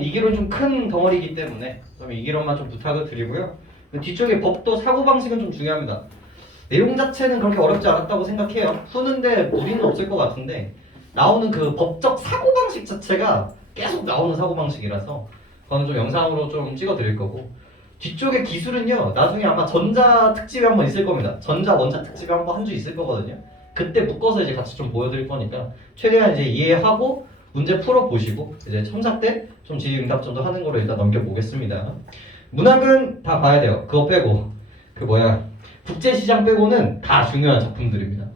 이론은 이 기론 좀 큰 덩어리이기 때문에 그러면 이 기론만 좀 부탁을 드리고요. 뒤쪽에 법도 사고방식은 좀 중요합니다. 내용 자체는 그렇게 어렵지 않았다고 생각해요. 푸는데 무리는 없을 것 같은데 나오는 그 법적 사고방식 자체가 계속 나오는 사고방식이라서 그거는 좀 영상으로 좀 찍어 드릴 거고, 뒤쪽에 기술은요 나중에 아마 전자 특집이 한번 있을 겁니다. 전자 원자 특집이 한번 한 주 있을 거거든요. 그때 묶어서 이제 같이 좀 보여드릴 거니까 최대한 이제 이해하고 문제 풀어보시고 이제 첨삭 때 좀 질의응답 정도 하는 거로 일단 넘겨보겠습니다. 문학은 다 봐야 돼요. 그거 빼고 국제시장 빼고는 다 중요한 작품들입니다.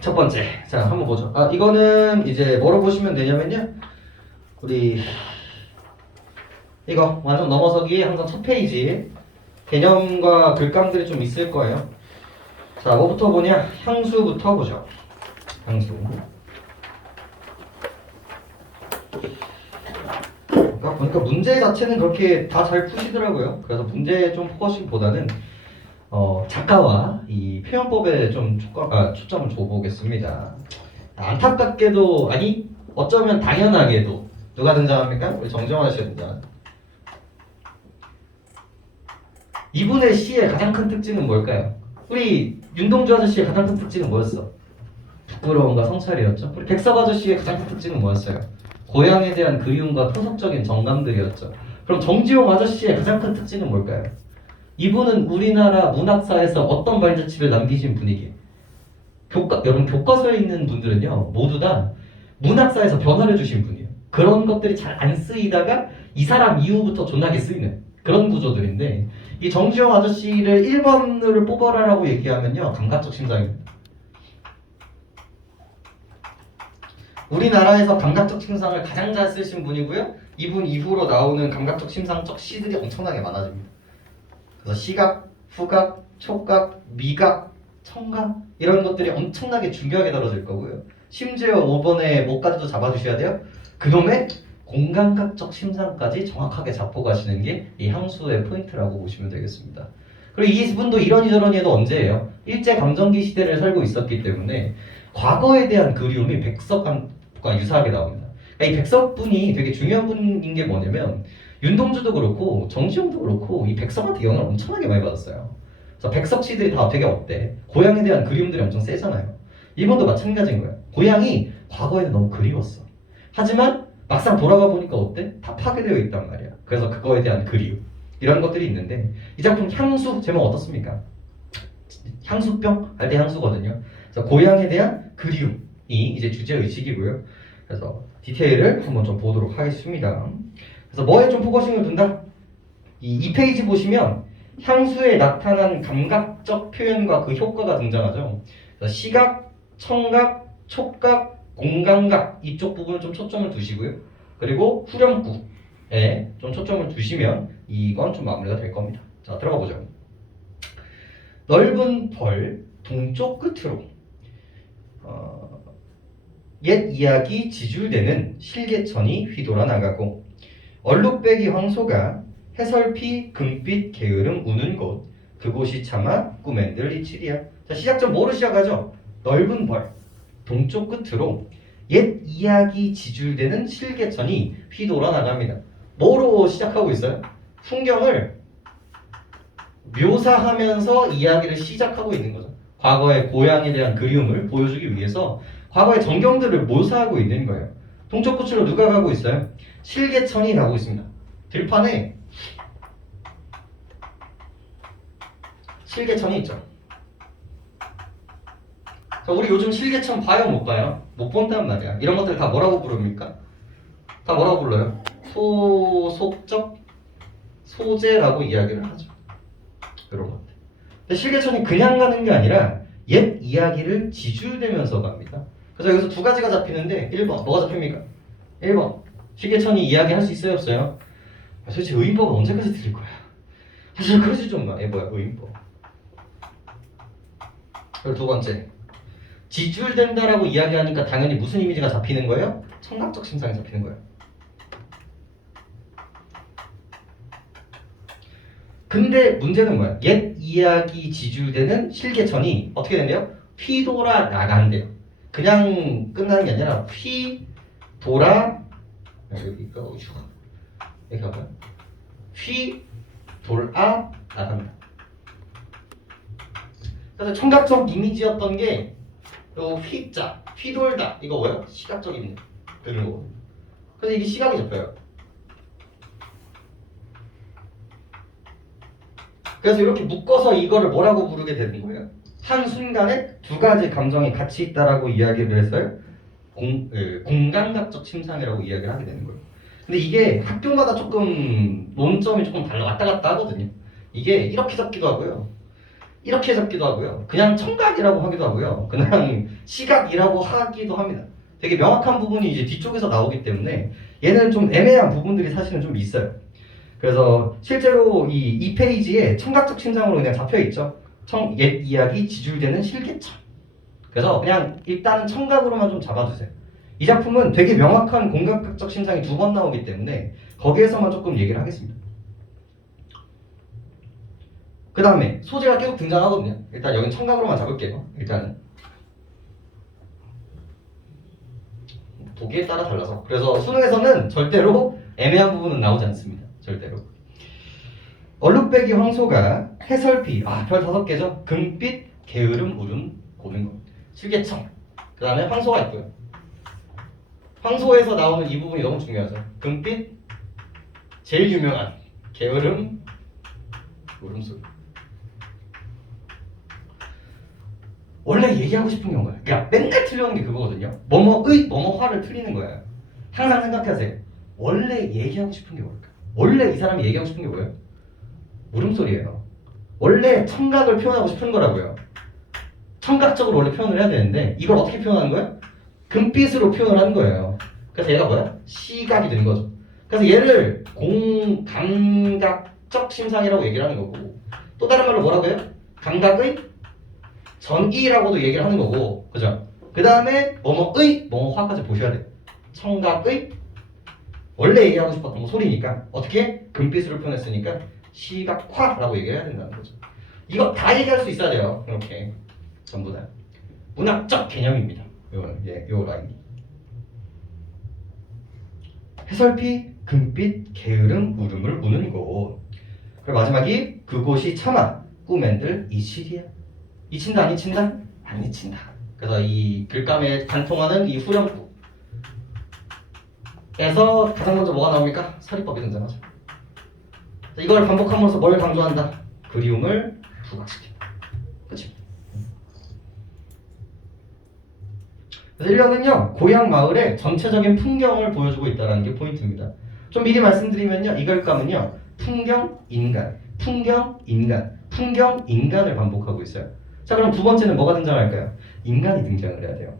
첫 번째, 자 한번 보죠. 이거는 이제 뭐로 보시면 되냐면요, 우리 이거 완전 넘어서기 항상 첫 페이지 개념과 글감들이 좀 있을 거예요. 자, 뭐부터 보냐? 향수부터 보죠. 향수. 아까 보니까 문제 자체는 그렇게 다 잘 푸시더라고요. 그래서 문제 좀 포커싱보다는 작가와 이 표현법에 좀 초점을 줘보겠습니다. 안타깝게도, 아니 어쩌면 당연하게도 누가 등장합니까? 우리 정정환 씨가 등장. 이분의 시의 가장 큰 특징은 뭘까요? 우리 윤동주 아저씨의 가장 큰 특징은 뭐였어? 부끄러움과 성찰이었죠. 우리 백석 아저씨의 가장 큰 특징은 뭐였어요? 고향에 대한 그리움과 토속적인 정감들이었죠. 그럼 정지용 아저씨의 가장 큰 특징은 뭘까요? 이분은 우리나라 문학사에서 어떤 발자취를 남기신 분이기에, 여러분 교과서에 있는 분들은요 모두 다 문학사에서 변화를 주신 분이에요. 그런 것들이 잘 안 쓰이다가 이 사람 이후부터 존나게 쓰이는 그런 구조들인데, 이 정지용 아저씨를 1번을 뽑아라라고 얘기하면요 감각적 심상입니다. 우리나라에서 감각적 심상을 가장 잘 쓰신 분이고요. 이분 이후로 나오는 감각적 심상적 시들이 엄청나게 많아집니다. 그래서 시각, 후각, 촉각, 미각, 청각 이런 것들이 엄청나게 중요하게 다뤄질 거고요. 심지어 5번에 뭐까지도 잡아주셔야 돼요. 그놈의 공감각적 심상까지 정확하게 잡고 가시는 게 이 향수의 포인트라고 보시면 되겠습니다. 그리고 이분도 이러니저러니 해도 언제예요? 일제감정기 시대를 살고 있었기 때문에 과거에 대한 그리움이 백석과 유사하게 나옵니다. 그러니까 이 백석분이 되게 중요한 분인 게 뭐냐면, 윤동주도 그렇고 정시용도 그렇고 이 백석한테 영향을 엄청나게 많이 받았어요. 그래서 백석 시들이 다 되게 어때? 고향에 대한 그리움들이 엄청 세잖아요. 이분도 마찬가지인 거예요. 고향이 과거에는 너무 그리웠어. 하지만 막상 돌아가 보니까 어때? 다 파괴되어 있단 말이야. 그래서 그거에 대한 그리움 이런 것들이 있는데, 이 작품 향수 제목 어떻습니까? 향수병? 알대 향수거든요. 그래서 고향에 대한 그리움이 이제 주제 의식이고요. 그래서 디테일을 한번 좀 보도록 하겠습니다. 그래서 뭐에 좀 포커싱을 둔다? 이 페이지 보시면 향수에 나타난 감각적 표현과 그 효과가 등장하죠. 그래서 시각, 청각, 촉각, 공감각 이쪽 부분을 좀 초점을 두시고요. 그리고 후렴구에 좀 초점을 두시면 이건 좀 마무리가 될 겁니다. 자, 들어가 보죠. 넓은 벌 동쪽 끝으로 옛 이야기 지줄대는 실개천이 휘돌아 나가고, 얼룩배기 황소가 해설피 금빛 게으름 우는 곳, 그곳이 차마 꿈엔들 이칠이야. 자, 시작점 뭐로 시작하죠? 넓은 벌 동쪽 끝으로 옛 이야기 지줄대는 실개천이 휘돌아 나갑니다. 뭐로 시작하고 있어요? 풍경을 묘사하면서 이야기를 시작하고 있는 거죠. 과거의 고향에 대한 그리움을 보여주기 위해서 과거의 전경들을 묘사하고 있는 거예요. 동쪽 끝으로 누가 가고 있어요? 실개천이 가고 있습니다. 들판에 실개천이 있죠. 자, 우리 요즘 실개천 봐요, 못 봐요? 못 본단 말이야. 이런 것들 다 뭐라고 부릅니까? 다 뭐라고 불러요? 소속적 소재라고 이야기를 하죠. 이런 것들. 근데 실개천이 그냥 가는 게 아니라 옛 이야기를 지줄대면서 갑니다. 그래서 여기서 두 가지가 잡히는데, 1번 뭐가 잡힙니까? 1번 실개천이 이야기할 수 있어요, 없어요? 도대체 의인법은 언제까지 드릴 거야? 사실 그러지 좀 마. 뭐야 의인법. 그리고 두 번째, 지줄된다라고 이야기하니까 당연히 무슨 이미지가 잡히는 거예요? 청각적 심상이 잡히는 거예요. 근데 문제는 뭐야? 옛 이야기 지줄되는 실개천이 어떻게 된대요? 휘돌아 나간대요. 그냥 끝나는 게 아니라 휘돌아 여기가 우주가 이렇게 하면 휘 돌아 나간다. 그래서 청각적 이미지였던 게 요 휘자 휘돌다 이거 뭐야? 시각적인 그런 거거든요. 그래서 이게 시각이 잡혀요. 그래서 이렇게 묶어서 이거를 뭐라고 부르게 되는 거예요? 한순간에 두 가지 감정이 같이 있다라고 이야기를 했어요. 공감각적 침상이라고 이야기를 하게 되는 거예요. 근데 이게 학교마다 조금 논점이 조금 달라 왔다 갔다 하거든요. 이게 이렇게 잡기도 하고요. 이렇게 잡기도 하고요. 그냥 청각이라고 하기도 하고요. 그냥 시각이라고 하기도 합니다. 되게 명확한 부분이 이제 뒤쪽에서 나오기 때문에 얘는 좀 애매한 부분들이 사실은 좀 있어요. 그래서 실제로 이 2페이지에 청각적 침상으로 그냥 잡혀 있죠. 옛 이야기 지줄되는 실개청. 그래서 그냥 일단은 청각으로만 좀 잡아주세요. 이 작품은 되게 명확한 공각적 침상이 2번 나오기 때문에 거기에서만 조금 얘기를 하겠습니다. 그 다음에 소재가 계속 등장하거든요. 일단 여긴 청각으로만 잡을게요. 일단은 보기에 따라 달라서. 그래서 수능에서는 절대로 애매한 부분은 나오지 않습니다. 절대로. 얼룩배기 황소가 해설피 별 5개죠. 금빛, 게으름, 울음, 고는 것. 실개청. 그 다음에 황소가 있고요. 황소에서 나오는 이 부분이 너무 중요하죠. 금빛, 제일 유명한 게으름, 울음소리. 원래 얘기하고 싶은 게 뭔가요? 그러니까 맨날 틀려는 게 그거거든요. 뭐뭐의, 뭐뭐화를 틀리는 거예요. 항상 생각하세요. 원래 얘기하고 싶은 게 뭘까요? 원래 이 사람이 얘기하고 싶은 게 뭐예요? 울음소리예요. 원래 청각을 표현하고 싶은 거라고요. 청각적으로 원래 표현을 해야 되는데 이걸 어떻게 표현하는 거예요? 금빛으로 표현을 하는 거예요. 그래서 얘가 뭐야? 시각이 되는 거죠. 그래서 얘를 공감각적 심상이라고 얘기를 하는 거고, 또 다른 말로 뭐라고 해요? 감각의 전이라고도 얘기를 하는 거고, 그죠? 그 다음에 뭐뭐의 뭐뭐화까지 보셔야 돼요. 청각의 원래 얘기하고 싶었던 거 소리니까 어떻게? 금빛으로 표현했으니까 시각화라고 얘기를 해야 된다는 거죠. 이거 다 얘기할 수 있어야 돼요. 이렇게 전부 다 문학적 개념입니다. 요 라인이 해설피, 금빛, 게으름, 울음을 우는 곳. 그리고 마지막이 그곳이 참아 꿈엔들 이치리야. 이친다 안 이친다? 안 이친다. 그래서 이 글감에 관통하는 이 후렴구에서 가장 먼저 뭐가 나옵니까? 사리법이 등장하죠. 이걸 반복함으로써 뭘 강조한다? 그리움을 부각시킨다. 그치? 그래서 1년은요 고향 마을의 전체적인 풍경을 보여주고 있다는 게 포인트입니다. 좀 미리 말씀드리면요 이 글감은요 풍경, 인간, 풍경, 인간, 풍경, 인간을 반복하고 있어요. 자 그럼 두 번째는 뭐가 등장할까요? 인간이 등장을 해야 돼요.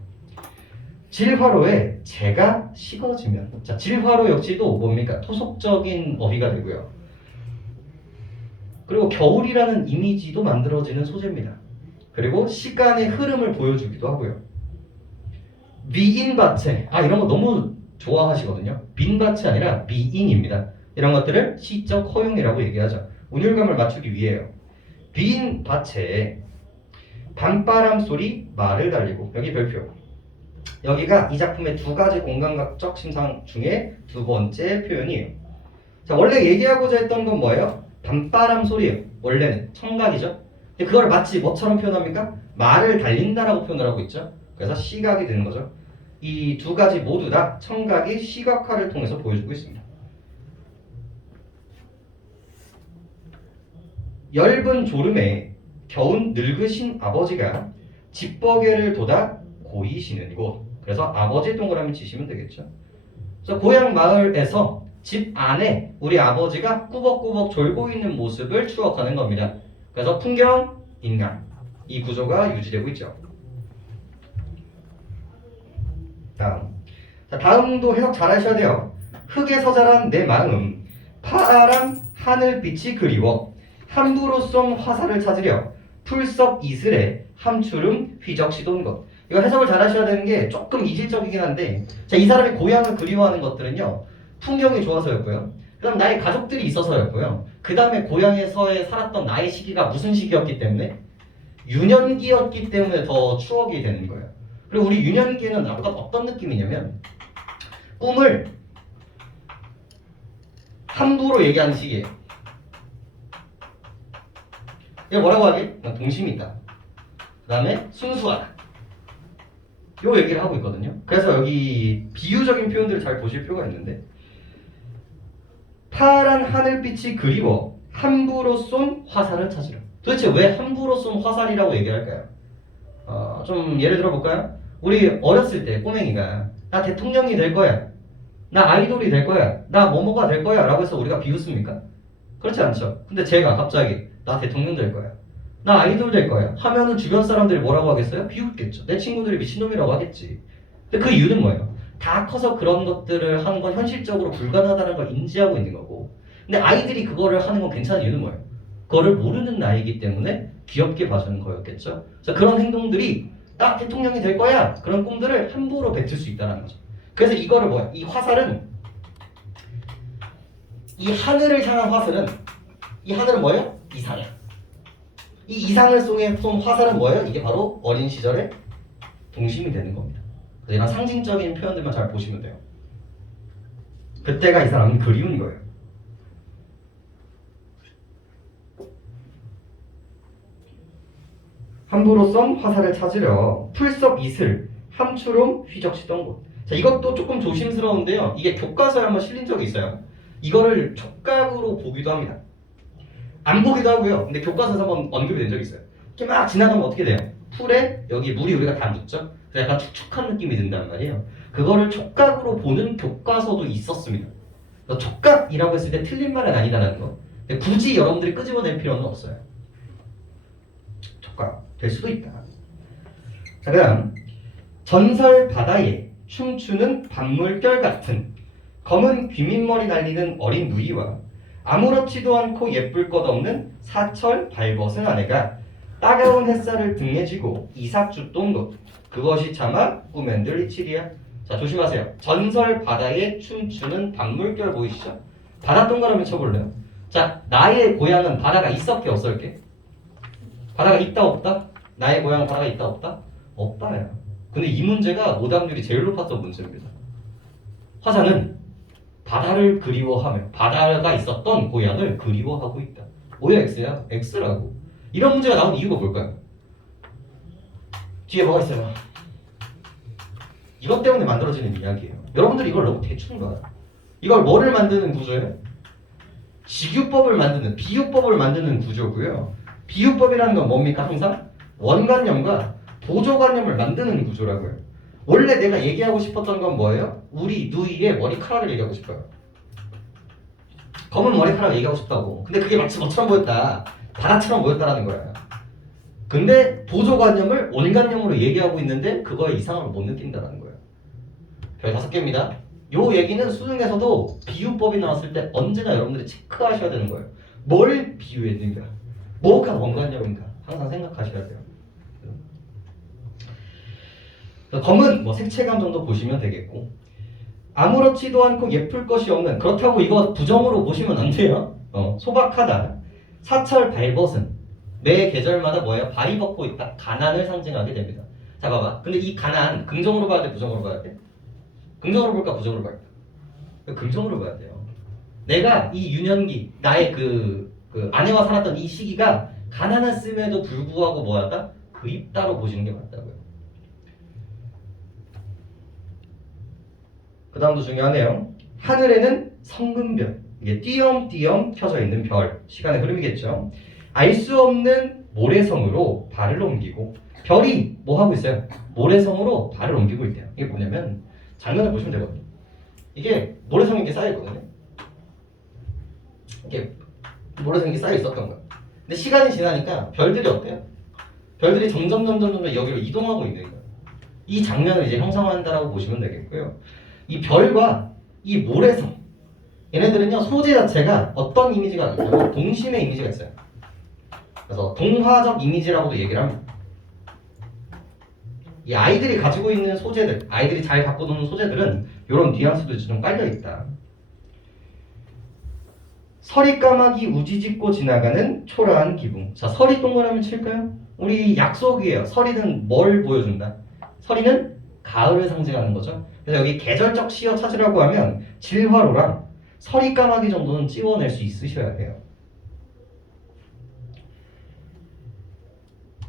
질화로에 재가 식어지면, 자 질화로 역시도 뭡니까? 토속적인 어휘가 되고요. 그리고 겨울이라는 이미지도 만들어지는 소재입니다. 그리고 시간의 흐름을 보여주기도 하고요. 미인바체, 이런 거 너무 좋아하시거든요. 빈바체 아니라 미인입니다. 이런 것들을 시적 허용이라고 얘기하죠. 운율감을 맞추기 위해요. 빈바체에 밤바람 소리 말을 달리고, 여기 별표. 여기가 이 작품의 2가지 공감각적 심상 중에 2번째 표현이에요. 자 원래 얘기하고자 했던 건 뭐예요? 밤바람 소리예요. 원래는 청각이죠. 근데 그걸 마치 뭐처럼 표현합니까? 말을 달린다라고 표현을 하고 있죠. 그래서 시각이 되는 거죠. 이 2가지 모두 다 청각이 시각화를 통해서 보여주고 있습니다. 엷은 졸음에 겨운 늙으신 아버지가 집버개를 돋아 고이시는 곳. 그래서 아버지 동그라미 치시면 되겠죠. 그래서 고향 마을에서 집 안에 우리 아버지가 꾸벅꾸벅 졸고 있는 모습을 추억하는 겁니다. 그래서 풍경, 인간 이 구조가 유지되고 있죠. 다음도 해석 잘 하셔야 돼요. 흙에서 자란 내 마음 파란 하늘빛이 그리워 함부로 쏜 화살을 찾으려 풀섭 이슬에 함추름 휘적시돈 것. 이거 해석을 잘 하셔야 되는 게 조금 이질적이긴 한데, 자, 이 사람이 고향을 그리워하는 것들은요 풍경이 좋아서였고요, 그 다음 나의 가족들이 있어서였고요, 그 다음에 고향에서의 살았던 나의 시기가 무슨 시기였기 때문에? 유년기였기 때문에 더 추억이 되는 거예요. 그리고 우리 유년기에는 어떤 느낌이냐면 꿈을 함부로 얘기하는 식이에요. 이거 뭐라고 하게? 동심이 있다. 그 다음에 순수하다. 요 얘기를 하고 있거든요. 그래서 여기 비유적인 표현들을 잘 보실 필요가 있는데, 파란 하늘빛이 그리워 함부로 쏜 화살을 찾으려. 도대체 왜 함부로 쏜 화살이라고 얘기를 할까요? 좀 예를 들어 볼까요? 우리 어렸을 때 꼬맹이가 나 대통령이 될 거야, 나 아이돌이 될 거야, 나 뭐뭐가 될 거야 라고 해서 우리가 비웃습니까? 그렇지 않죠. 근데 제가 갑자기 나 대통령 될 거야, 나 아이돌 될 거야 하면은 주변 사람들이 뭐라고 하겠어요? 비웃겠죠. 내 친구들이 미친놈이라고 하겠지. 근데 그 이유는 뭐예요? 다 커서 그런 것들을 하는 건 현실적으로 불가능하다는 걸 인지하고 있는 거고, 근데 아이들이 그거를 하는 건 괜찮은 이유는 뭐예요? 그거를 모르는 나이기 때문에 귀엽게 봐주는 거였겠죠. 그래서 그런 행동들이 나 대통령이 될 거야 그런 꿈들을 함부로 뱉을 수 있다는 거죠. 그래서 이거를 뭐야? 이 화살은, 이 하늘을 향한 화살은, 이 하늘은 뭐예요? 이상이야. 이 이상을 쏜 화살은 뭐예요? 이게 바로 어린 시절의 동심이 되는 겁니다. 그래서 이런 상징적인 표현들만 잘 보시면 돼요. 그때가 이 사람은 그리운 거예요. 함부로 쏜 화살을 찾으려 풀섭 이슬 함추롬 휘적시던 곳. 자, 이것도 조금 조심스러운데요. 이게 교과서에 한번 실린 적이 있어요. 이거를 촉각으로 보기도 합니다. 안 보기도 하고요. 근데 교과서에서 한번 언급이 된 적이 있어요. 이렇게 막 지나가면 어떻게 돼요? 풀에 여기 물이 우리가 다 묻죠? 그래서 약간 축축한 느낌이 든단 말이에요. 그거를 촉각으로 보는 교과서도 있었습니다. 그래서 촉각이라고 했을 때 틀린 말은 아니다라는 거. 근데 굳이 여러분들이 끄집어낼 필요는 없어요. 촉각 될 수도 있다. 자, 그다음 전설 바다에 춤추는 밤물결 같은 검은 귀밑머리 날리는 어린 누이와 아무렇지도 않고 예쁠 것 없는 사철 발벗은 아내가 따가운 햇살을 등에 쥐고 이삭 줍던 곳, 그것이 차마 꿈엔들 이치리야. 자, 조심하세요. 전설 바다에 춤추는 밤물결 보이시죠? 바다 동그라미 쳐볼래요? 자, 나의 고향은 바다가 있었게 없었게? 바다가 있다 없다? 나의 고향은 바다가 있다 없다? 없다야. 근데 이 문제가 오답률이 제일 높았던 문제입니다. 화자는 바다를 그리워하며 바다가 있었던 고향을 그리워하고 있다. 뭐야 X야? X라고. 이런 문제가 나온 이유가 뭘까요? 뒤에 뭐가 있어요? 이것 때문에 만들어지는 이야기예요. 여러분들이 이걸 너무 대충 봐요. 이걸 뭐를 만드는 구조예요? 직유법을 만드는, 비유법을 만드는 구조고요. 비유법이라는 건 뭡니까? 항상 원관념과 보조관념을 만드는 구조라고요. 원래 내가 얘기하고 싶었던 건 뭐예요? 우리 누이의 머리카락을 얘기하고 싶어요. 검은 머리카락 얘기하고 싶다고. 근데 그게 마치 너처럼 보였다, 바다처럼 보였다라는 거야. 근데 보조관념을 원관념으로 얘기하고 있는데 그거에 이상함을 못 느낀다라는 거예요. 별 5개입니다. 요 얘기는 수능에서도 비유법이 나왔을 때 언제나 여러분들이 체크하셔야 되는 거예요. 뭘 비유했는가? 뭐가 원관념인가? 항상 생각하셔야 돼요. 검은 뭐 색채감 정도 보시면 되겠고, 아무렇지도 않고 예쁠 것이 없는, 그렇다고 이거 부정으로 보시면 안 돼요. 소박하다. 사철 발벗은, 매 계절마다 뭐예요? 발이 벗고 있다. 가난을 상징하게 됩니다. 자, 봐봐. 근데 이 가난 긍정으로 봐야 돼, 부정으로 봐야 돼? 긍정으로 볼까, 부정으로 볼까? 긍정으로 봐야 돼요. 내가 이 유년기, 나의 그 아내와 살았던 이 시기가 가난했음에도 불구하고 뭐였다? 그립다로 보시는 게 맞다고요. 그 다음도 중요하네요. 하늘에는 성금별, 이게 띄엄띄엄 켜져 있는 별, 시간의 흐름이겠죠. 알 수 없는 모래성으로 발을 옮기고, 별이 뭐 하고 있어요? 모래성으로 발을 옮기고 있대요. 이게 뭐냐면 장면을 보시면 되거든요. 이게 모래성이 이렇게 쌓여 있거든요. 이렇게 모래성이 쌓여 있었던 거예요. 근데 시간이 지나니까 별들이 어때요? 별들이 점점 여기로 이동하고 있는 거예요. 이 장면을 이제 형성한다라고 보시면 되겠고요. 이 별과 이 모래성, 얘네들은요 소재 자체가 어떤 이미지가 있냐면 동심의 이미지가 있어요. 그래서 동화적 이미지라고도 얘기를 합니다. 이 아이들이 가지고 있는 소재들, 아이들이 잘 갖고 노는 소재들은 이런 뉘앙스도 좀 깔려있다. 서리 까마귀 우지짓고 지나가는 초라한 기분. 자, 서리 동그라미 칠까요? 우리 약속이에요. 서리는 뭘 보여준다? 서리는 가을을 상징하는 거죠. 그래서 여기 계절적 시어 찾으라고 하면 질화로랑 서리 까마귀 정도는 찍어낼 수 있으셔야 해요.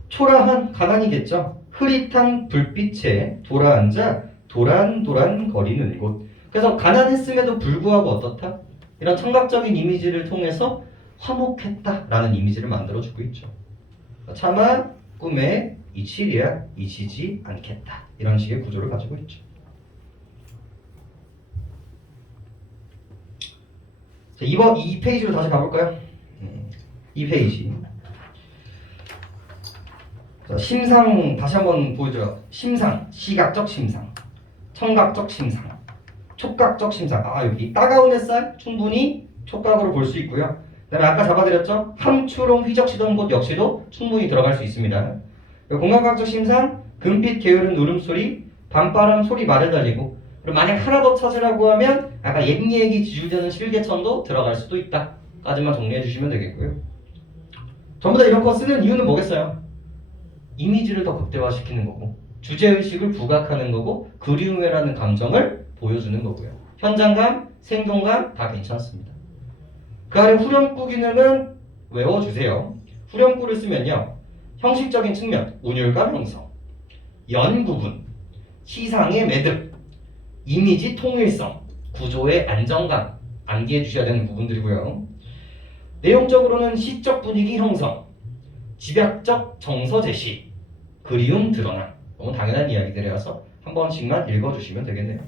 초라한 가난이겠죠. 흐릿한 불빛에 돌아앉아 도란도란 거리는 곳. 그래서 가난했음에도 불구하고 어떻다? 이런 청각적인 이미지를 통해서 화목했다라는 이미지를 만들어주고 있죠. 차마 꿈에 이치리야 이치지 않겠다. 이런 식의 구조를 가지고 있죠. 자, 이번 이 페이지로 다시 가볼까요? 이 페이지. 자, 심상 다시 한번 보여줘요. 심상, 시각적 심상, 청각적 심상, 촉각적 심상. 아, 여기 따가운 햇살 충분히 촉각으로 볼 수 있고요. 그다음에 아까 잡아드렸죠? 함추롬 휘적시던 곳 역시도 충분히 들어갈 수 있습니다. 공감각적 심상, 금빛 게으른 울음소리, 밤바람 소리 말에 달리고. 그리고 만약 하나 더 찾으라고 하면 아까 옛 얘기 지우려는 실개천도 들어갈 수도 있다 까지만 정리해 주시면 되겠고요. 전부 다 이런 거 쓰는 이유는 뭐겠어요? 이미지를 더 극대화시키는 거고, 주제의식을 부각하는 거고, 그리움이라는 감정을 보여주는 거고요. 현장감, 생동감 다 괜찮습니다. 그 아래 후렴구 기능은 외워주세요. 후렴구를 쓰면요, 형식적인 측면, 운율감 형성, 연구분, 시상의 매듭, 이미지 통일성, 구조의 안정감 암기해 주셔야 되는 부분들이고요. 내용적으로는 시적 분위기 형성, 집약적 정서 제시, 그리움 드러남. 너무 당연한 이야기들이라서 한 번씩만 읽어주시면 되겠네요.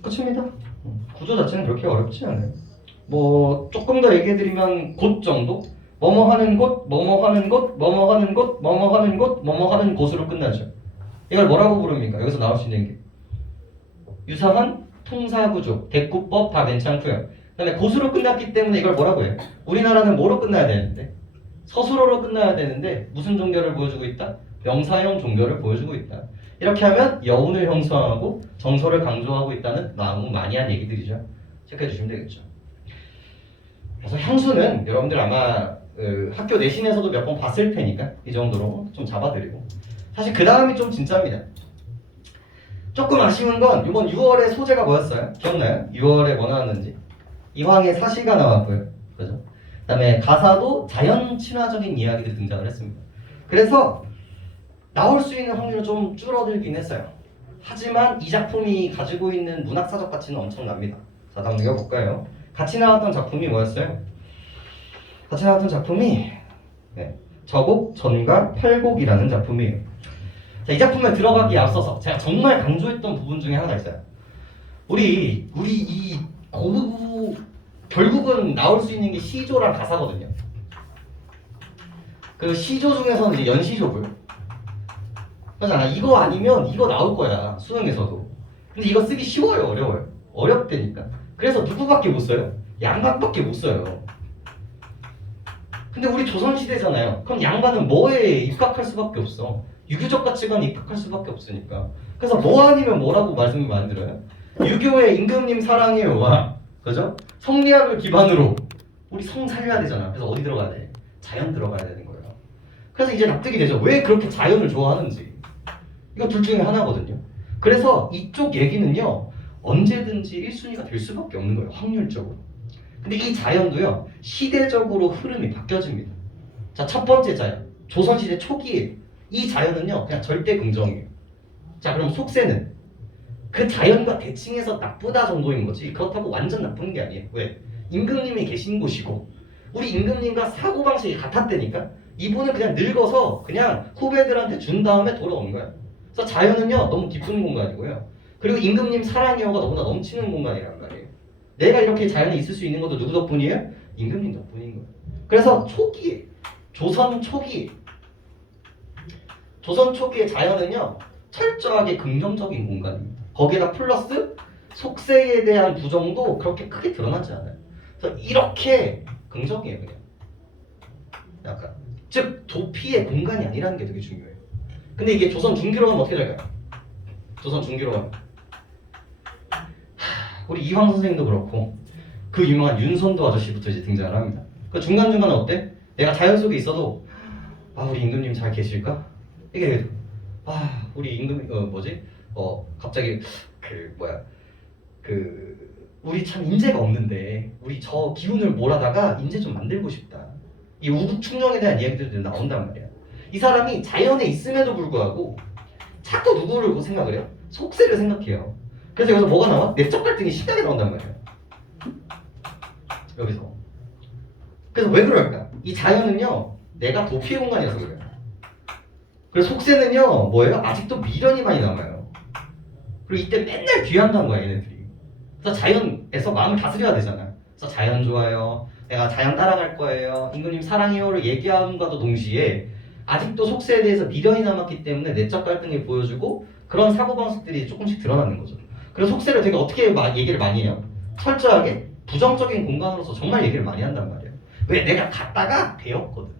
끝입니다. 구조 자체는 그렇게 어렵지 않아요. 뭐 조금 더 얘기해드리면 곳 정도? 뭐뭐 하는 곳, 뭐뭐 하는 곳, 뭐뭐 하는 곳, 뭐뭐 하는 곳, 뭐뭐 하는 곳으로 끝나죠. 이걸 뭐라고 부릅니까? 여기서 나올 수 있는 게 유사한 통사구조, 대꾸법 다 괜찮고요. 그 다음에 곳으로 끝났기 때문에 이걸 뭐라고 해요? 우리나라는 뭐로 끝나야 되는데? 서술어로 끝나야 되는데 무슨 종교를 보여주고 있다? 명사형 종교를 보여주고 있다. 이렇게 하면 여운을 형성하고 정서를 강조하고 있다는 너무 많이 한 얘기들이죠. 체크해 주시면 되겠죠. 그래서 향수는 여러분들 아마 학교 내신에서도 몇 번 봤을 테니까 이 정도로 좀 잡아드리고, 사실 그 다음이 좀 진짜입니다. 조금 아쉬운 건 이번 6월의 소재가 뭐였어요? 기억나요? 6월에 뭐 나왔는지? 이황의 사시가 나왔고요. 그죠? 그 다음에 가사도 자연 친화적인 이야기들이 등장을 했습니다. 그래서 나올 수 있는 확률은 좀 줄어들긴 했어요. 하지만 이 작품이 가지고 있는 문학사적 가치는 엄청납니다. 자, 다음 읽어볼까요? 같이 나왔던 작품이 뭐였어요? 같이 나왔던 작품이 저곡 전가 팔곡이라는 작품이에요. 자, 이 작품에 들어가기에 앞서서 제가 정말 강조했던 부분 중에 하나가 있어요. 우리 이 고부 결국은 나올 수 있는 게 시조랑 가사거든요. 그 시조 중에서는 이제 연시조고요. 그렇잖아. 이거 아니면 이거 나올 거야, 수능에서도. 근데 이거 쓰기 쉬워요, 어려워요? 어렵다니까. 그래서 누구밖에 못 써요? 양반밖에 못 써요. 근데 우리 조선시대잖아요. 그럼 양반은 뭐에 입각할 수밖에 없어? 유교적 가치관에 입각할 수밖에 없으니까. 그래서 뭐 아니면 뭐라고 말씀을 만들어요? 유교의 임금님 사랑해요와, 그죠? 성리학을 기반으로 우리 성 살려야 되잖아. 그래서 어디 들어가야 돼? 자연 들어가야 되는 거예요. 그래서 이제 납득이 되죠. 왜 그렇게 자연을 좋아하는지. 이거 둘 중에 하나거든요. 그래서 이쪽 얘기는요, 언제든지 1순위가 될 수밖에 없는 거예요, 확률적으로. 근데 이 자연도요, 시대적으로 흐름이 바뀌어집니다. 자, 첫 번째 자연, 조선시대 초기에 이 자연은요, 그냥 절대 긍정이에요. 자, 그럼 속세는 그 자연과 대칭해서 나쁘다 정도인 거지, 그렇다고 완전 나쁜 게 아니에요. 왜? 임금님이 계신 곳이고 우리 임금님과 사고방식이 같았다니까. 이분은 그냥 늙어서 그냥 후배들한테 준 다음에 돌아오는 거야. 그래서 자연은요, 너무 깊은 공간이고요. 그리고 임금님 사랑여가 너무나 넘치는 공간이란 말이에요. 내가 이렇게 자연에 있을 수 있는 것도 누구 덕분이에요? 임금님 덕분인 거예요. 그래서 초기에, 조선 초기의 자연은요, 철저하게 긍정적인 공간입니다. 거기에다 플러스 속세에 대한 부정도 그렇게 크게 드러나지 않아요. 그래서 이렇게 긍정이에요, 그냥. 약간. 즉, 도피의 공간이 아니라는 게 되게 중요해요. 근데 이게 조선 중기로 가면 어떻게 될까요? 조선 중기로 가면. 우리 이황 선생님도 그렇고 그 유명한 윤선도 아저씨부터 이제 등장을 합니다. 그 중간중간에 어때? 내가 자연 속에 있어도 우리 임금님 잘 계실까? 이게 우리 임금 갑자기 우리 참 인재가 없는데 우리 저 기운을 몰아다가 인재 좀 만들고 싶다. 이 우국충정에 대한 이야기들도 나온단 말이야. 이 사람이 자연에 있음에도 불구하고 자꾸 누구를 생각을 해요? 속세를 생각해요. 그래서 여기서 뭐가 나와? 내적 갈등이 심하게 나온단 말이에요. 여기서. 그래서 왜 그럴까? 이 자연은요, 내가 도피의 공간이라서 그래요. 그래서 속세는요, 뭐예요? 아직도 미련이 많이 남아요. 그리고 이때 맨날 귀한다는 거야, 얘네들이. 그래서 자연에서 마음을 다스려야 되잖아. 그래서 자연 좋아요. 내가 자연 따라갈 거예요. 임금님 사랑해요를 얘기함과도 동시에 아직도 속세에 대해서 미련이 남았기 때문에 내적 갈등을 보여주고 그런 사고방식들이 조금씩 드러나는 거죠. 그래서 속세를 되게 어떻게 얘기를 많이 해요? 철저하게 부정적인 공간으로서 정말 얘기를 많이 한단 말이에요. 왜? 내가 갔다가 배웠거든.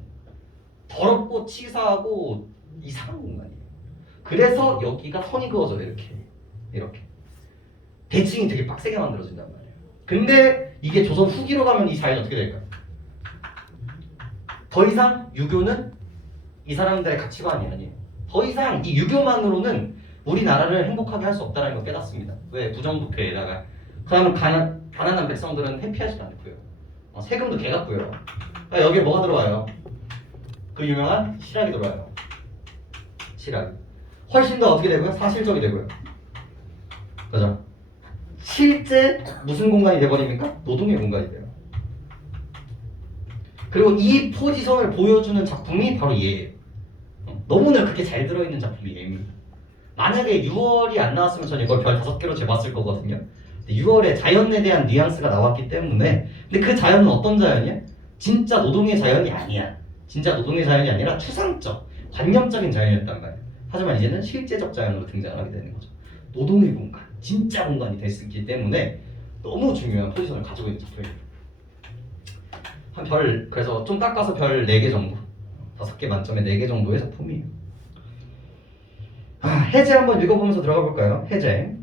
더럽고 치사하고 이상한 공간이에요. 그래서 여기가 선이 그어져요. 이렇게 대칭이 되게 빡세게 만들어진단 말이에요. 근데 이게 조선 후기로 가면 이 자연이 어떻게 될까요? 더 이상 유교는 이 사람들의 가치관이 아니에요. 더 이상 이 유교만으로는 우리나라를 행복하게 할 수 없다는 걸 깨닫습니다. 왜? 부정부패에다가 그러면 가난한 백성들은 해피하지도 않고요. 세금도 개같고요. 그러니까 여기에 뭐가 들어와요? 그 유명한 실학이 들어와요. 실학. 훨씬 더 어떻게 되고요? 사실적이 되고요. 그죠? 실제 무슨 공간이 돼버립니까? 노동의 공간이 돼요. 그리고 이 포지션을 보여주는 작품이 바로 얘예요. 너무나 그렇게 잘 들어있는 작품이 얘입니다. 만약에 6월이 안 나왔으면 저는 이걸 별 5개로 재봤을 거거든요. 6월에 자연에 대한 뉘앙스가 나왔기 때문에 근데 그 자연은 어떤 자연이야? 진짜 노동의 자연이 아니야. 진짜 노동의 자연이 아니라 추상적, 관념적인 자연이었단 말이야. 하지만 이제는 실제적 자연으로 등장하게 되는 거죠. 노동의 공간, 진짜 공간이 될 수 있기 때문에 너무 중요한 포지션을 가지고 있는 작품이에요. 그래서 좀 깎아서 별 4개 정도, 5개 만점에 4개 정도의 작품이에요. 해제 한번 읽어보면서 들어가 볼까요? 해제.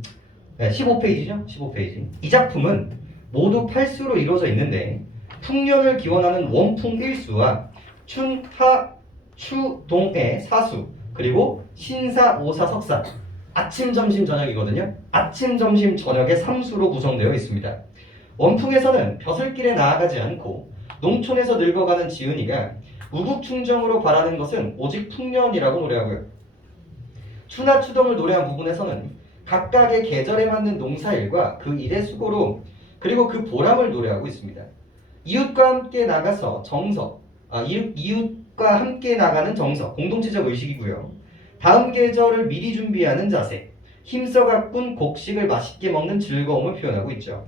네, 15페이지죠? 15페이지. 이 작품은 모두 8수로 이루어져 있는데 풍년을 기원하는 원풍 1수와 춘, 하, 추, 동의 4수 그리고 신사, 오사, 석사 아침, 점심, 저녁이거든요. 아침, 점심, 저녁의 3수로 구성되어 있습니다. 원풍에서는 벼슬길에 나아가지 않고 농촌에서 늙어가는 지은이가 우국충정으로 바라는 것은 오직 풍년이라고 노래하고요. 추나 추동을 노래한 부분에서는 각각의 계절에 맞는 농사일과 그 일의 수고로 그리고 그 보람을 노래하고 있습니다. 이웃과 함께 나가서 이웃과 함께 나가는 정서, 공동체적 의식이고요. 다음 계절을 미리 준비하는 자세, 힘써 가꾼 곡식을 맛있게 먹는 즐거움을 표현하고 있죠.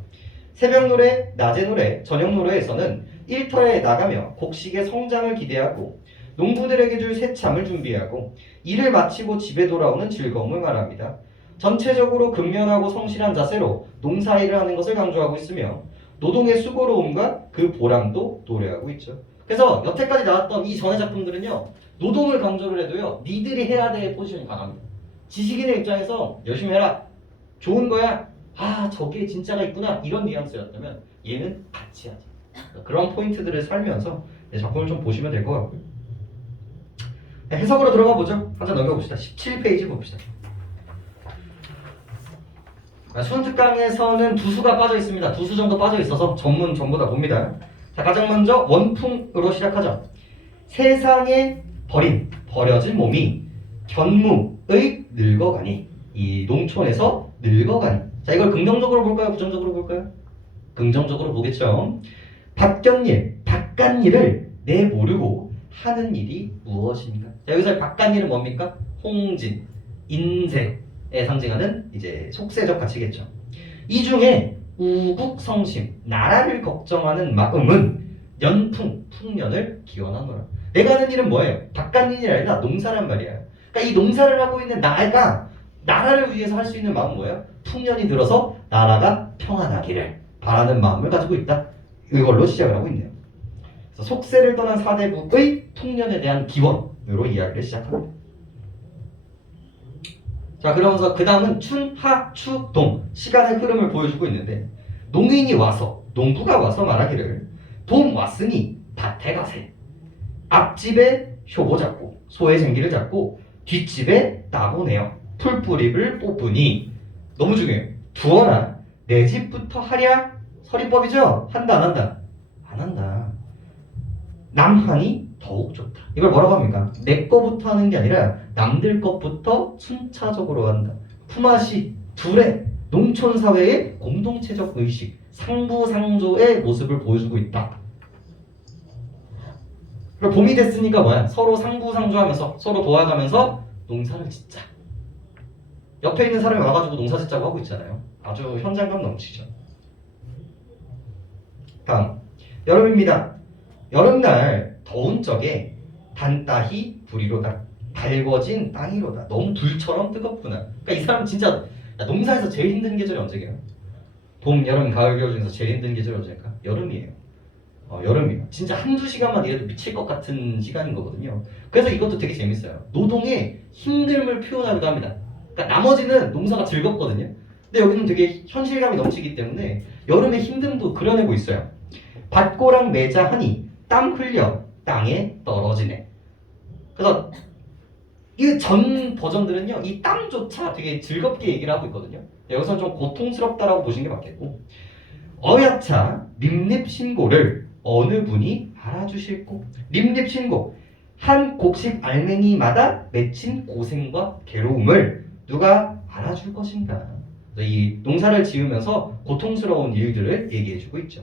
새벽 노래, 낮의 노래, 저녁 노래에서는 일터에 나가며 곡식의 성장을 기대하고 농부들에게 줄 새참을 준비하고 일을 마치고 집에 돌아오는 즐거움을 말합니다. 전체적으로 근면하고 성실한 자세로 농사일을 하는 것을 강조하고 있으며 노동의 수고로움과 그 보람도 노래하고 있죠. 그래서 여태까지 나왔던 이 전의 작품들은요. 노동을 강조를 해도요. 니들이 해야 될 포지션이 강합니다. 지식인의 입장에서 열심히 해라. 좋은 거야. 저게 진짜가 있구나. 이런 뉘앙스였다면 얘는 같이 하지. 그런 포인트들을 살면서 작품을 좀 보시면 될 것 같고요. 해석으로 들어가 보죠. 한 장 넘겨봅시다. 17페이지 봅시다. 수능특강에서는 2수가 빠져 있습니다. 2수 정도 빠져 있어서 전문 전부 다 봅니다. 자, 가장 먼저 원풍으로 시작하죠. 세상에 버려진 몸이 견무의 늙어가니 이 농촌에서 늙어가니 자 이걸 긍정적으로 볼까요? 부정적으로 볼까요? 긍정적으로 보겠죠. 바깥일을 내 모르고 하는 일이 무엇입니까? 자, 여기서 바깥일은 뭡니까? 홍진, 인세에 상징하는 이제 속세적 가치겠죠. 이 중에 우국성심, 나라를 걱정하는 마음은 풍년을 기원하노라. 내가 하는 일은 뭐예요? 바깥일이 아니라 농사란 말이야. 그러니까 이 농사를 하고 있는 나가 나라를 위해서 할 수 있는 마음은 뭐예요? 풍년이 들어서 나라가 평안하기를 바라는 마음을 가지고 있다. 이걸로 시작을 하고 있네요. 그래서 속세를 떠난 사대부의 풍년에 대한 기원으로 이야기를 시작합니다. 자, 그러면서 그 다음은 춘, 하, 추, 동 시간의 흐름을 보여주고 있는데 농인이 와서 농부가 와서 말하기를 돈 왔으니 밭에 가세. 앞집에 효보 잡고 소의 생기를 잡고 뒷집에 따보내요. 풀뿌리를 뽑으니 너무 중요해요. 두어라 내 집부터 하랴? 서리법이죠? 한다 안 한다? 안 한다. 남하니 더욱 좋다. 이걸 뭐라고 합니까? 내 거부터 하는 게 아니라 남들 것부터 순차적으로 한다. 품앗이 둘의 농촌 사회의 공동체적 의식, 상부상조의 모습을 보여주고 있다. 그리고 봄이 됐으니까 뭐야? 서로 상부상조하면서 서로 도와가면서 농사를 짓자. 옆에 있는 사람이 와가지고 농사 짓자고 하고 있잖아요. 아주 현장감 넘치죠. 다음, 여름입니다. 여름날 더운 적에 단따히 불이로다. 달궈진 땅이로다. 너무 불처럼 뜨겁구나. 그러니까 이 사람 진짜 농사에서 제일 힘든 계절이 언제게요? 봄, 여름, 가을, 겨울 중에서 제일 힘든 계절이 언제일까? 여름이에요. 여름이요. 진짜 한두 시간만 일해도 미칠 것 같은 시간인 거거든요. 그래서 이것도 되게 재밌어요. 노동의 힘듦을 표현하기도 합니다. 그러니까 나머지는 농사가 즐겁거든요. 근데 여기는 되게 현실감이 넘치기 때문에 여름의 힘듦도 그려내고 있어요. 밭고랑 매자 하니 땀 흘려 땅에 떨어지네. 그래서 이 전 버전들은요, 이 땀조차 되게 즐겁게 얘기를 하고 있거든요. 여기서는 좀 고통스럽다라고 보시는 게 맞겠고, 어야차 립립신고를 어느 분이 알아주실꼬. 립립신고, 한 곡식 알맹이마다 맺힌 고생과 괴로움을 누가 알아줄 것인가. 이 농사를 지으면서 고통스러운 일들을 얘기해주고 있죠.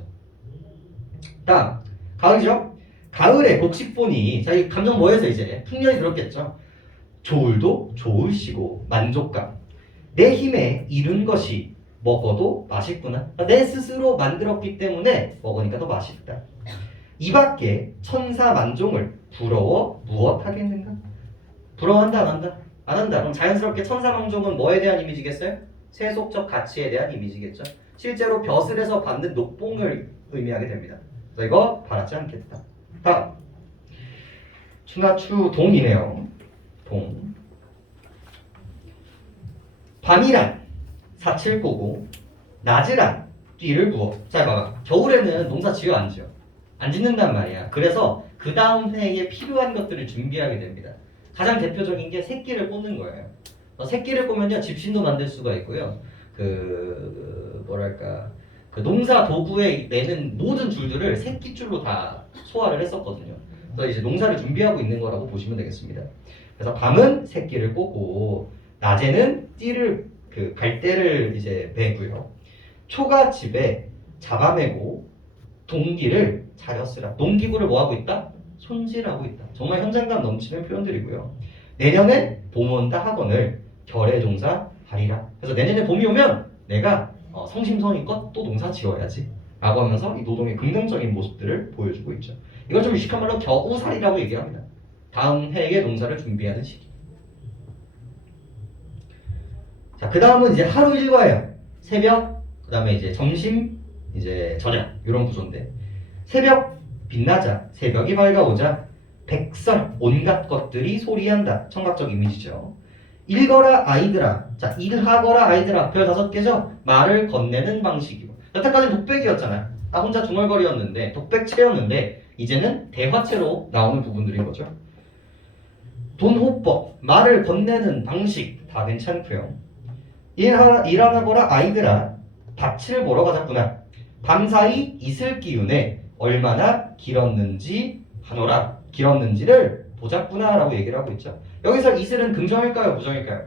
다음, 가을이죠? 가을에 곡식보니, 자, 이 감정 뭐해서 이제 풍년이 들었겠죠. 좋을도 좋으시고 만족감. 내 힘에 이룬 것이 먹어도 맛있구나. 내 스스로 만들었기 때문에 먹으니까 더 맛있다. 이 밖에 천사만종을 부러워 무엇하겠는가? 부러워한다 안 한다? 안 한다. 그럼 자연스럽게 천사만종은 뭐에 대한 이미지겠어요? 세속적 가치에 대한 이미지겠죠. 실제로 벼슬에서 받는 녹봉을 의미하게 됩니다. 그래서 이거 바라지 않겠다. 다음, 추나추동이네요. 동. 밤이란 사칠 보고 낮이란 띠를 부어. 잘 봐봐. 겨울에는 농사 지어 안 지어? 안 짓는단 말이야. 그래서 그 다음 해에 필요한 것들을 준비하게 됩니다. 가장 대표적인 게 새끼를 꽂는 거예요. 새끼를 꽂으면요 집신도 만들 수가 있고요. 뭐랄까 그 농사 도구에 내는 모든 줄들을 새끼줄로 다 소화를 했었거든요. 그래서 이제 농사를 준비하고 있는 거라고 보시면 되겠습니다. 그래서 밤은 새끼를 꽂고 낮에는 띠를 갈대를 이제 매고요. 초가 집에 잡아매고 동기를 차렸으라. 농기구를 뭐 하고 있다? 손질하고 있다. 정말 현장감 넘치는 표현들이고요. 내년에 봄 온다 학원을 결의 종사하리라. 그래서 내년에 봄이 오면 내가 성심성의껏 또 농사 지어야지 라고 하면서 이 노동의 긍정적인 모습들을 보여주고 있죠. 이걸 좀 유식한 말로 겨우살이라고 얘기합니다. 다음 해의 농사를 준비하는 시기. 자, 그 다음은 이제 하루 일과예요. 새벽, 그 다음에 이제 점심, 이제 저녁 이런 구조인데, 새벽 빛나자, 새벽이 밝아오자 백설 온갖 것들이 소리한다. 청각적 이미지죠. 읽어라 아이들아. 자, 일하거라 아이들아. 별 5개죠. 말을 건네는 방식이고. 여태까지는 독백이었잖아요. 나 혼자 중얼거리였는데 독백체였는데 이제는 대화체로 나오는 부분들인 거죠. 돈호법, 말을 건네는 방식 다 괜찮고요. 일하거라 아이들아. 밭을 보러 가자꾸나. 밤사이 이슬 기운에 얼마나 길었는지 하노라. 길었는지를 보자꾸나 라고 얘기를 하고 있죠. 여기서 이슬은 긍정일까요 부정일까요?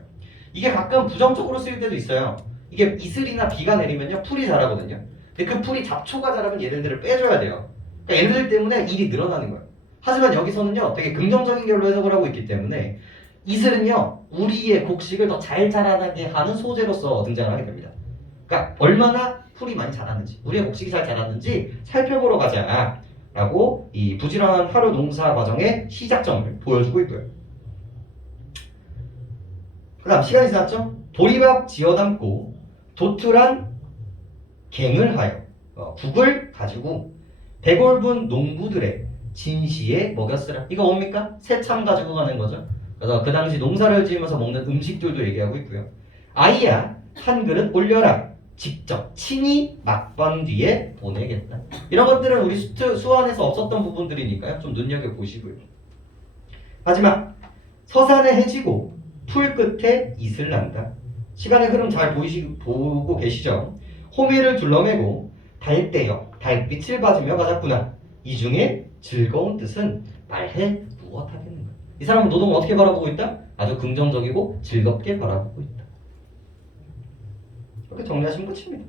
이게 가끔 부정적으로 쓰일 때도 있어요. 이게 이슬이나 비가 내리면요 풀이 자라거든요. 근데 그 풀이 잡초가 자라면 얘네들을 빼줘야 돼요. 그러니까 얘네들 때문에 일이 늘어나는 거예요. 하지만 여기서는요 되게 긍정적인 결로 해석을 하고 있기 때문에 이슬은요 우리의 곡식을 더 잘 자라나게 하는 소재로서 등장을 하게 됩니다. 그러니까 얼마나 풀이 많이 자랐는지, 우리의 곡식이 잘 자랐는지 살펴보러 가자 라고 이 부지런한 하루 농사 과정의 시작점을 보여주고 있고요. 그 다음 시간이 지났죠? 보리밥 지어 담고 도투란 갱을 하여 국을 가지고 대골분 농부들의 진시에 먹였으라. 이거 뭡니까? 새참 가지고 가는 거죠. 그래서 그 당시 농사를 지으면서 먹는 음식들도 얘기하고 있고요. 아이야 한 그릇 올려라. 직접 친히 막번 뒤에 보내겠다. 이런 것들은 우리 수완에서 없었던 부분들이니까요. 좀 눈여겨보시고요. 마지막 서산에 해지고 풀 끝에 이슬 난다. 시간의 흐름 잘 보고 계시죠? 호미를 둘러매고 달대여 달빛을 받으며 가졌구나. 이 중에 즐거운 뜻은 말해 무엇하겠는가. 이 사람은 노동을 어떻게 바라보고 있다? 아주 긍정적이고 즐겁게 바라보고 있다. 이렇게 정리하시면 끝입니다.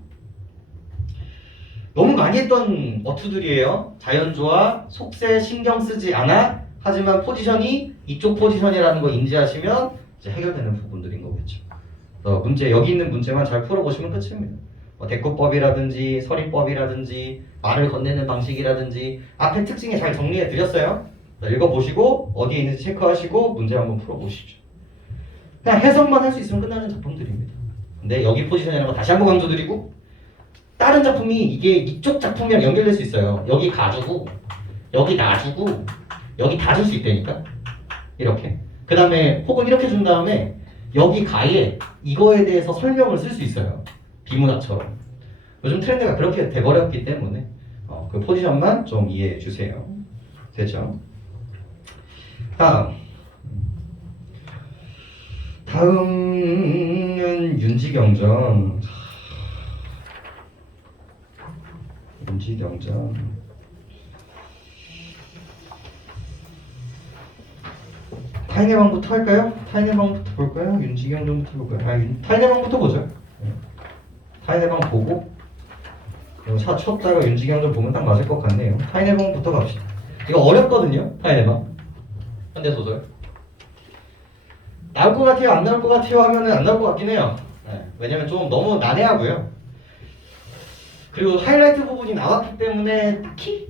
너무 많이 했던 어투들이에요. 자연조화, 속세 신경 쓰지 않아. 하지만 포지션이 이쪽 포지션이라는 거 인지하시면 이제 해결되는 부분들인 거겠죠. 문제 여기 있는 문제만 잘 풀어보시면 끝입니다. 대꾸법이라든지 서리법이라든지 말을 건네는 방식이라든지 앞에 특징에 잘 정리해 드렸어요. 읽어보시고 어디에 있는지 체크하시고 문제 한번 풀어보시죠. 그냥 해석만 할 수 있으면 끝나는 작품들입니다. 근데 여기 포지션이라는 거 다시 한번 강조드리고 다른 작품이 이게 이쪽 작품이랑 연결될 수 있어요. 여기 가주고 여기 놔주고 여기 다 줄 수 있다니까. 이렇게. 그 다음에 혹은 이렇게 준 다음에 여기 가에 이거에 대해서 설명을 쓸 수 있어요. 비문학처럼. 요즘 트렌드가 그렇게 돼버렸기 때문에 그 포지션만 좀 이해해 주세요. 됐죠? 다음은 윤지경전. 타인의 방부터 할까요? 타인의 방부터 볼까요? 윤지경전부터 볼까요? 타인의 방부터 보죠. 타인의 방 보고 차 쳤다가 윤지경전 보면 딱 맞을 것 같네요. 타인의 방부터 갑시다. 이거 어렵거든요. 타인의 방. 현대소설. 나올 것 같아요? 안 나올 것 같아요? 하면은 안 나올 것 같긴 해요. 왜냐면 좀 너무 난해하고요. 그리고 하이라이트 부분이 나왔기 때문에 특히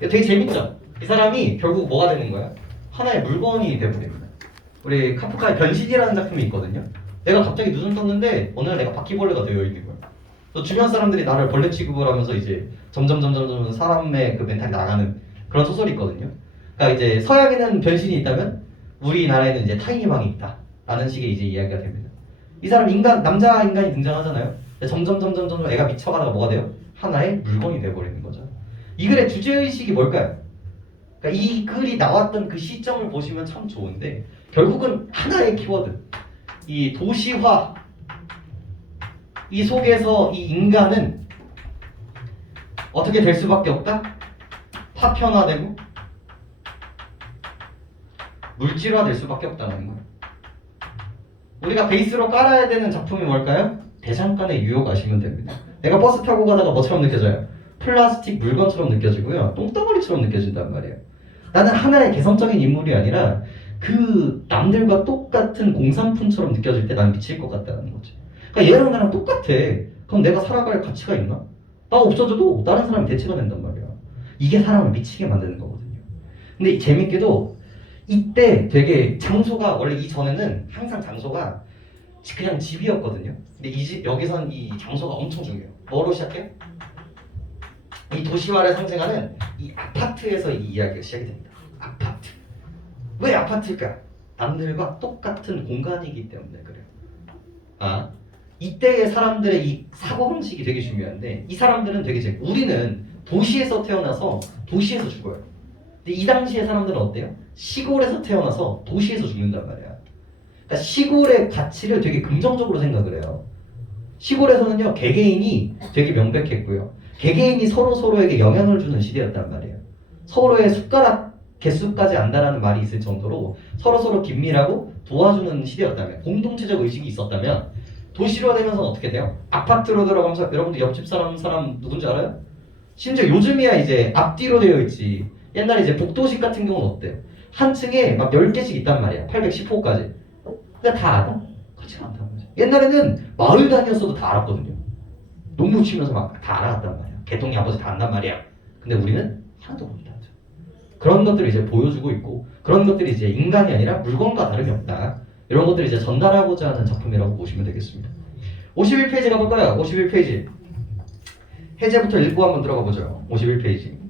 되게 재밌죠? 이 사람이 결국 뭐가 되는 거야? 하나의 물건이 되버립니다. 우리 카프카의 변신이라는 작품이 있거든요. 내가 갑자기 눈을 떴는데 어느 날 내가 바퀴벌레가 되어 있는 거야. 또 주변 사람들이 나를 벌레 취급을 하면서 이제 점점 사람의 그 멘탈이 나가는 그런 소설이 있거든요. 그러니까 이제 서양에는 변신이 있다면 우리나라에는 이제 타인의 방이 있다 라는 식의 이제 이야기가 됩니다. 이 사람 남자 인간이 등장하잖아요. 점점 애가 미쳐가다가 뭐가 돼요? 하나의 물건이 돼버리는 거죠. 이 글의 주제의식이 뭘까요? 그러니까 이 글이 나왔던 그 시점을 보시면 참 좋은데 결국은 하나의 키워드, 이 도시화, 이 속에서 이 인간은 어떻게 될 수밖에 없다? 파편화되고 물질화될 수밖에 없다는 거예요. 우리가 베이스로 깔아야 되는 작품이 뭘까요? 대장간의 유혹 아시면 됩니다. 내가 버스 타고 가다가 뭐처럼 느껴져요? 플라스틱 물건처럼 느껴지고요. 똥덩어리처럼 느껴진단 말이에요. 나는 하나의 개성적인 인물이 아니라 그 남들과 똑같은 공산품처럼 느껴질 때 난 미칠 것 같다는 거지. 그러니까 얘랑 나랑 똑같아. 그럼 내가 살아갈 가치가 있나? 나 없어져도 다른 사람이 대체가 된단 말이야. 이게 사람을 미치게 만드는 거거든요. 근데 재밌게도 이때 되게 장소가 원래 이전에는 항상 장소가 그냥 집이었거든요. 근데 이 집 여기선 이 장소가 엄청 중요해요. 뭐로 시작해요? 이 도시화를 상징하는 이 아파트에서 이 이야기가 시작이 됩니다. 아파트. 왜 아파트일까? 남들과 똑같은 공간이기 때문에 그래요. 이때의 사람들의 이 사고방식이 되게 중요한데 이 사람들은 되게 우리는 도시에서 태어나서 도시에서 죽어요. 근데 이 당시의 사람들은 어때요? 시골에서 태어나서 도시에서 죽는단 말이야. 그러니까 시골의 가치를 되게 긍정적으로 생각을 해요. 시골에서는요 개개인이 되게 명백했고요. 개개인이 서로에게 영향을 주는 시대였단 말이에요. 서로의 숟가락 개수까지 안다라는 말이 있을 정도로 서로 긴밀하고 도와주는 시대였다면, 공동체적 의식이 있었다면 도시로 되면서 어떻게 돼요? 아파트로 들어가면서 여러분들 옆집 사람 누군지 알아요? 심지어 요즘이야 이제 앞뒤로 되어 있지. 옛날에 이제 복도식 같은 경우는 어때요? 한 층에 막 10개씩 있단 말이야. 810호까지. 근데 다 알아? 그렇지가 않다는 거죠. 옛날에는 마을 다녔어도 다 알았거든요. 농구 치면서 막 다 알아갔단 말이야. 개똥이 아버지 다 안단 말이야. 근데 우리는 하나도 모른다. 그런 것들을 이제 보여주고 있고, 그런 것들이 이제 인간이 아니라 물건과 다름이 없다. 이런 것들을 이제 전달하고자 하는 작품이라고 보시면 되겠습니다. 51페이지 가볼까요? 51페이지. 해제부터 읽고 한번 들어가 보죠. 51페이지.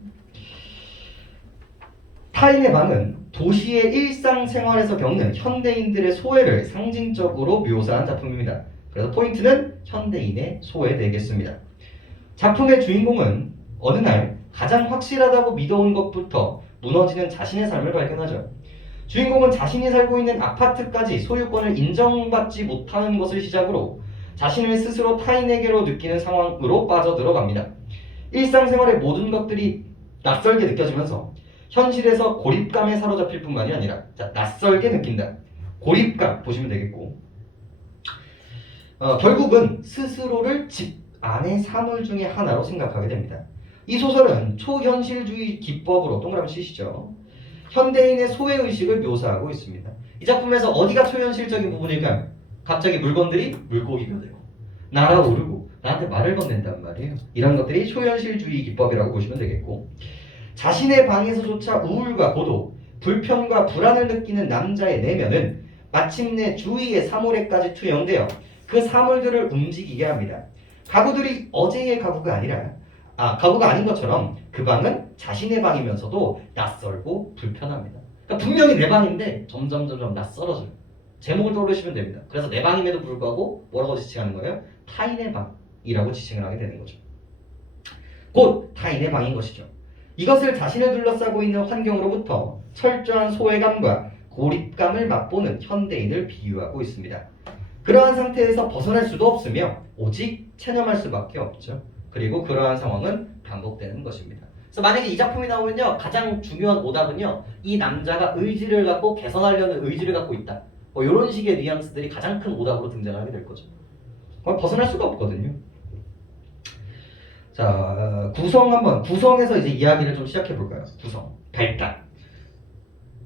타인의 방은 도시의 일상생활에서 겪는 현대인들의 소외를 상징적으로 묘사한 작품입니다. 그래서 포인트는 현대인의 소외 되겠습니다. 작품의 주인공은 어느 날 가장 확실하다고 믿어온 것부터 무너지는 자신의 삶을 발견하죠. 주인공은 자신이 살고 있는 아파트까지 소유권을 인정받지 못하는 것을 시작으로 자신을 스스로 타인에게로 느끼는 상황으로 빠져들어갑니다. 일상생활의 모든 것들이 낯설게 느껴지면서 현실에서 고립감에 사로잡힐 뿐만이 아니라 낯설게 느낀다. 고립감 보시면 되겠고 결국은 스스로를 집 안의 사물 중에 하나로 생각하게 됩니다. 이 소설은 초현실주의 기법으로 동그라미 치시죠. 현대인의 소외의식을 묘사하고 있습니다. 이 작품에서 어디가 초현실적인 부분일까요? 갑자기 물건들이 물고기가 되고 날아오르고 나한테 말을 건넨단 말이에요. 이런 것들이 초현실주의 기법이라고 보시면 되겠고 자신의 방에서조차 우울과 고독, 불편과 불안을 느끼는 남자의 내면은 마침내 주위의 사물에까지 투영되어 그 사물들을 움직이게 합니다. 가구들이 어제의 가구가 아닌 것처럼 그 방은 자신의 방이면서도 낯설고 불편합니다. 그러니까 분명히 내 방인데 점점 낯설어져요. 제목을 떠올리시면 됩니다. 그래서 내 방임에도 불구하고 뭐라고 지칭하는 거예요? 타인의 방이라고 지칭을 하게 되는 거죠. 곧 타인의 방인 것이죠. 이것을 자신을 둘러싸고 있는 환경으로부터 철저한 소외감과 고립감을 맛보는 현대인을 비유하고 있습니다. 그러한 상태에서 벗어날 수도 없으며 오직 체념할 수밖에 없죠. 그리고 그러한 상황은 반복되는 것입니다. 그래서 만약에 이 작품이 나오면요, 가장 중요한 오답은요, 이 남자가 의지를 갖고 개선하려는 의지를 갖고 있다. 뭐 이런 식의 뉘앙스들이 가장 큰 오답으로 등장하게 될 거죠. 벗어날 수가 없거든요. 자, 구성에서 이제 이야기를 좀 시작해 볼까요? 구성, 발단.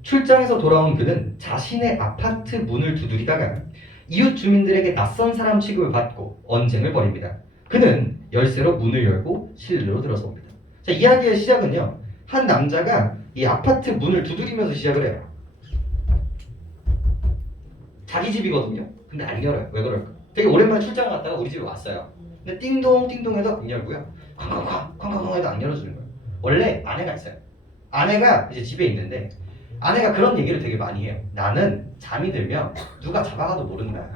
출장에서 돌아온 그는 자신의 아파트 문을 두드리다가 이웃 주민들에게 낯선 사람 취급을 받고 언쟁을 벌입니다. 그는 열쇠로 문을 열고 실내로 들어섭니다. 자, 이야기의 시작은요, 한 남자가 이 아파트 문을 두드리면서 시작을 해요. 자기 집이거든요. 근데 안 열어요. 왜 그럴까? 되게 오랜만에 출장 갔다가 우리 집에 왔어요. 근데 띵동 해도 안 열고요. 쾅쾅쾅 해도 안 열어주는 거예요. 원래 아내가 있어요. 아내가 이제 집에 있는데 아내가 그런 얘기를 되게 많이 해요. 나는 잠이 들면 누가 잡아가도 모른다.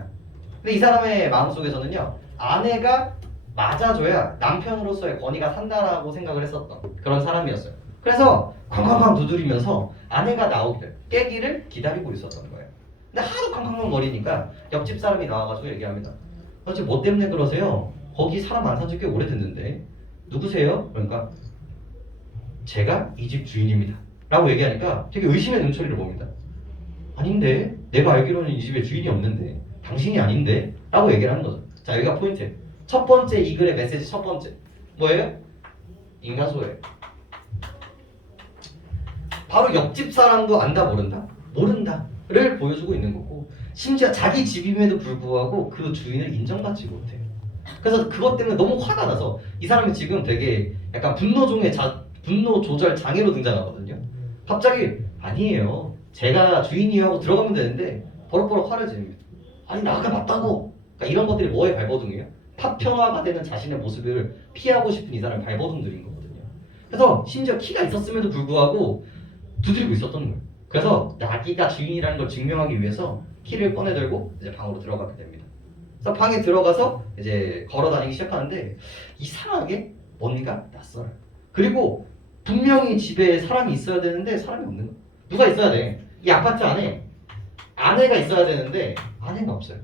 근데 이 사람의 마음속에서는요, 아내가 맞아줘야 남편으로서의 권위가 산다라고 생각을 했었던 그런 사람이었어요. 그래서 쾅쾅쾅 두드리면서 아내가 나오기를, 깨기를 기다리고 있었던 거예요. 근데 하도 쾅쾅쾅 거리니까 옆집 사람이 나와가지고 얘기합니다. 지금 뭐 때문에 그러세요? 거기 사람 안 산지 꽤 오래됐는데. 누구세요? 그러니까 제가 이 집 주인입니다 라고 얘기하니까 되게 의심의 눈초리를 봅니다. 아닌데, 내가 알기로는 이 집에 주인이 없는데, 당신이 아닌데? 라고 얘기를 하는 거죠. 자, 여기가 포인트예요. 첫 번째 이 글의 메시지 첫 번째 뭐예요? 인간소예요. 바로 옆집 사람도 안다 모른다? 모른다를 보여주고 있는 거고, 심지어 자기 집임에도 불구하고 그 주인을 인정받지 못해요. 그래서 그것 때문에 너무 화가 나서 이 사람이 지금 되게 약간 분노 조절 장애로 등장하거든요. 갑자기 아니에요, 제가 주인이에요 하고 들어가면 되는데 버럭버럭 화를 지릅니다. 아니 나가 맞다고. 그러니까 이런 것들이 뭐의 발버둥이에요? 파편화가 되는 자신의 모습을 피하고 싶은 이 사람의 발버둥들인 거거든요. 그래서 심지어 키가 있었음에도 불구하고 두드리고 있었던 거예요. 그래서 자기가 주인이라는 걸 증명하기 위해서 키를 꺼내 들고 이제 방으로 들어가게 됩니다. 그래서 방에 들어가서 이제 걸어 다니기 시작하는데 이상하게 뭔가 낯설어요. 그리고 분명히 집에 사람이 있어야 되는데 사람이 없는 거예요. 누가 있어야 돼? 이 아파트 안에 아내가 있어야 되는데 아내가 없어요.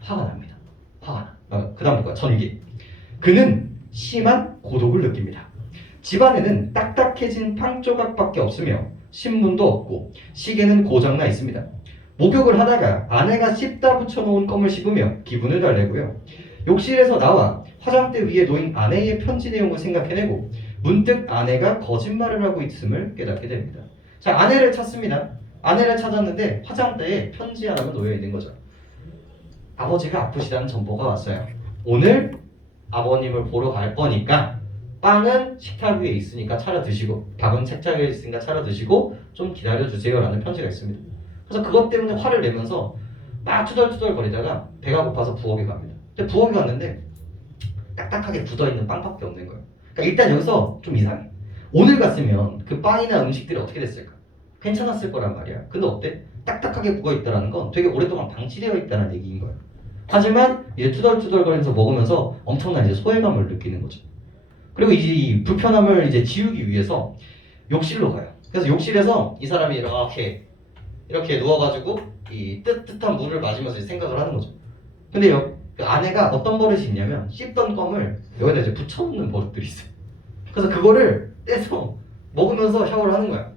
화가 납니다. 화가 나. 그 다음 볼까요? 전기. 그는 심한 고독을 느낍니다. 집안에는 딱딱해진 팡 조각밖에 없으며 신문도 없고 시계는 고장나 있습니다. 목욕을 하다가 아내가 씹다 붙여놓은 껌을 씹으며 기분을 달래고요. 욕실에서 나와 화장대 위에 놓인 아내의 편지 내용을 생각해내고 문득 아내가 거짓말을 하고 있음을 깨닫게 됩니다. 자, 아내를 찾습니다. 아내를 찾았는데 화장대에 편지 하나가 놓여 있는 거죠. 아버지가 아프시다는 정보가 왔어요. 오늘 아버님을 보러 갈 거니까 빵은 식탁 위에 있으니까 차려 드시고 밥은 책상 위에 있으니까 차려 드시고 좀 기다려 주세요 라는 편지가 있습니다. 그래서 그것 때문에 화를 내면서 막 투덜투덜 거리다가 배가 고파서 부엌에 갑니다. 근데 부엌에 갔는데 딱딱하게 굳어있는 빵밖에 없는 거예요. 그러니까 일단 여기서 좀 이상해. 오늘 갔으면 그 빵이나 음식들이 어떻게 됐을까? 괜찮았을 거란 말이야. 근데 어때? 딱딱하게 굳어있다는 건 되게 오랫동안 방치되어 있다는 얘기인 거예요. 하지만 이제 투덜투덜거리면서 먹으면서 엄청난 이제 소외감을 느끼는 거죠. 그리고 이 불편함을 이제 지우기 위해서 욕실로 가요. 그래서 욕실에서 이 사람이 이렇게 누워가지고 이 뜨뜻한 물을 마시면서 생각을 하는 거죠. 근데 그 아내가 어떤 버릇이 있냐면 씹던 껌을 여기다 이제 붙여놓는 버릇들이 있어요. 그래서 그거를 떼서 먹으면서 샤워를 하는 거야.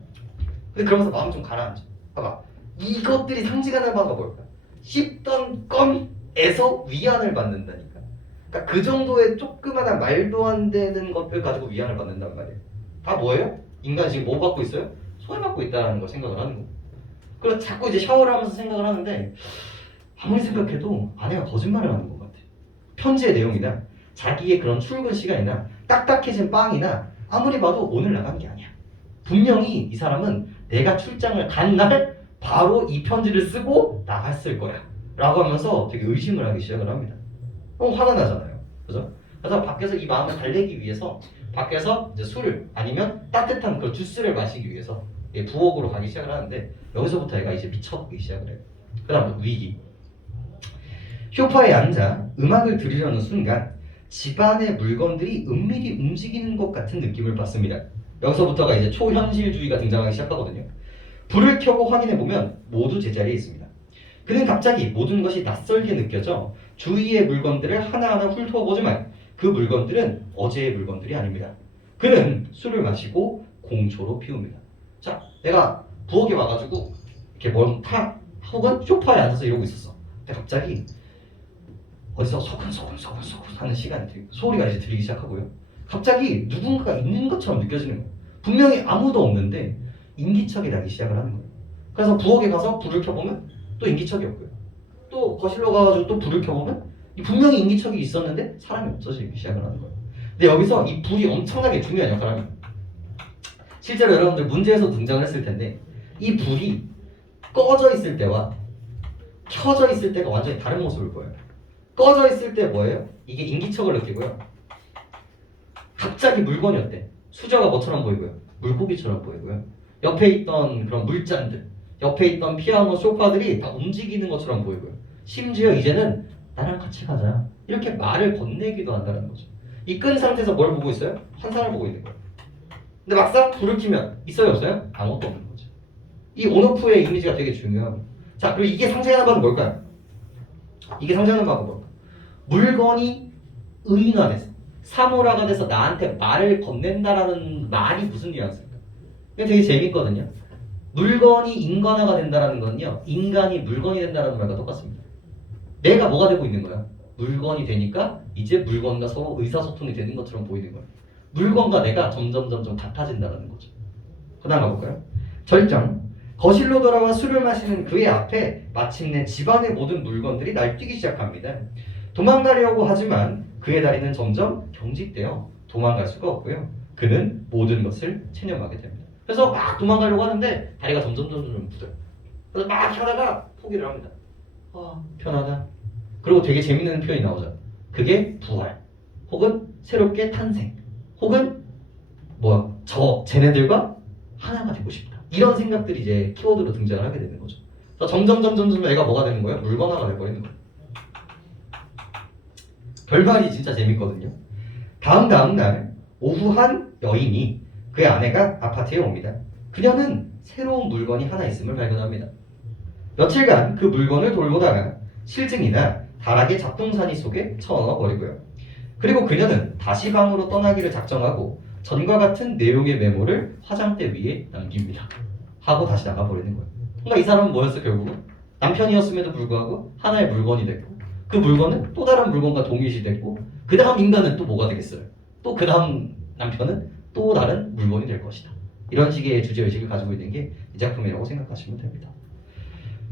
근데 그러면서 마음 좀 가라앉아. 봐봐. 이것들이 상징하는 바가 뭘까? 씹던 껌에서 위안을 받는다니까. 그러니까 그 정도의 조그마한 말도 안 되는 것들 가지고 위안을 받는단 말이에요. 다 뭐예요? 인간이 지금 뭐 받고 있어요? 소외받고 있다는 걸 생각을 하는 거고. 그래서 자꾸 이제 샤워를 하면서 생각을 하는데 아무리 생각해도 아내가 거짓말을 하는 것 같아. 편지의 내용이나 자기의 그런 출근 시간이나 딱딱해진 빵이나 아무리 봐도 오늘 나간 게 아니야. 분명히 이 사람은 내가 출장을 간 날 바로 이 편지를 쓰고 나갔을 거야 라고 하면서 되게 의심을 하기 시작을 합니다. 화가 나잖아요. 그죠? 그래서 밖에서 이 마음을 달래기 위해서 밖에서 이제 술을 아니면 따뜻한 그 주스를 마시기 위해서 부엌으로 가기 시작을 하는데 여기서부터 애가 이제 미쳐가기 시작을 해요. 그 다음 위기. 소파에 앉아 음악을 들으려는 순간 집안의 물건들이 은밀히 움직이는 것 같은 느낌을 받습니다. 여기서부터가 이제 초현실주의가 등장하기 시작하거든요. 불을 켜고 확인해보면 모두 제자리에 있습니다. 그는 갑자기 모든 것이 낯설게 느껴져 주위의 물건들을 하나하나 훑어보지만 그 물건들은 어제의 물건들이 아닙니다. 그는 술을 마시고 공초로 피웁니다. 자, 내가 부엌에 와가지고 이렇게 타 혹은 소파에 앉아서 이러고 있었어. 근데 갑자기 어디서 소근소근 하는 소리가 이제 들리기 시작하고요. 갑자기 누군가가 있는 것처럼 느껴지는 거예요. 분명히 아무도 없는데 인기척이 나기 시작을 하는 거예요. 그래서 부엌에 가서 불을 켜보면 또 인기척이 없고요. 또 거실로 가가지고 또 불을 켜보면 분명히 인기척이 있었는데 사람이 없어지기 시작을 하는 거예요. 근데 여기서 이 불이 엄청나게 중요한 역할을 합니다. 실제로 여러분들 문제에서 등장을 했을 텐데 이 불이 꺼져 있을 때와 켜져 있을 때가 완전히 다른 모습을 보여요. 꺼져 있을 때 뭐예요? 이게 인기척을 느끼고요. 갑자기 물건이었대. 수저가 뭐처럼 보이고요. 물고기처럼 보이고요. 옆에 있던 그런 물잔들, 옆에 있던 피아노, 소파들이 다 움직이는 것처럼 보이고요. 심지어 이제는 나랑 같이 가자. 이렇게 말을 건네기도 한다는 거죠. 이 끈 상태에서 뭘 보고 있어요? 환상을 보고 있는 거예요. 근데 막상 불을 켜면 있어요, 없어요? 아무것도 없는 거죠. 이 온오프의 이미지가 되게 중요하고. 자, 그리고 이게 상징하는 바는 뭘까요? 이게 상징하는 바가 뭘까요? 물건이 의인화돼서 사물화가 돼서 나한테 말을 건넨다라는 말이 무슨 뉘앙스일까? 이게 되게 재밌거든요. 물건이 인간화가 된다라는 건요, 인간이 물건이 된다라는 말과 똑같습니다. 내가 뭐가 되고 있는 거야? 물건이 되니까 이제 물건과 서로 의사소통이 되는 것처럼 보이는 거예요. 물건과 내가 점점 같아진다는 거죠. 그 다음 가볼까요? 절정. 거실로 돌아와 술을 마시는 그의 앞에 마침내 집안의 모든 물건들이 날뛰기 시작합니다. 도망가려고 하지만 그의 다리는 점점 경직되어 도망갈 수가 없고요. 그는 모든 것을 체념하게 됩니다. 그래서 막 도망가려고 하는데 다리가 점점 굳어요. 그래서 막 하다가 포기를 합니다. 편하다. 그리고 되게 재밌는 표현이 나오죠. 그게 부활, 혹은 새롭게 탄생, 혹은 쟤네들과 하나가 되고 싶다. 이런 생각들이 이제 키워드로 등장을 하게 되는 거죠. 그래서 점점 애가 뭐가 되는 거예요? 물건화가 돼버리는 거예요. 결말이 진짜 재밌거든요. 다음 날 오후 한 여인이 그의 아내가 아파트에 옵니다. 그녀는 새로운 물건이 하나 있음을 발견합니다. 며칠간 그 물건을 돌보다가 실증이나 다락의 잡동사니 속에 쳐넣어 버리고요. 그리고 그녀는 다시 방으로 떠나기를 작정하고 전과 같은 내용의 메모를 화장대 위에 남깁니다. 하고 다시 나가버리는 거예요. 그러니까 이 사람은 뭐였어 결국은? 남편이었음에도 불구하고 하나의 물건이 됐고 그 물건은 또 다른 물건과 동일시됐고 그 다음 인간은 또 뭐가 되겠어요? 또 그 다음 남편은 또 다른 물건이 될 것이다. 이런 식의 주제의식을 가지고 있는 게 이 작품이라고 생각하시면 됩니다.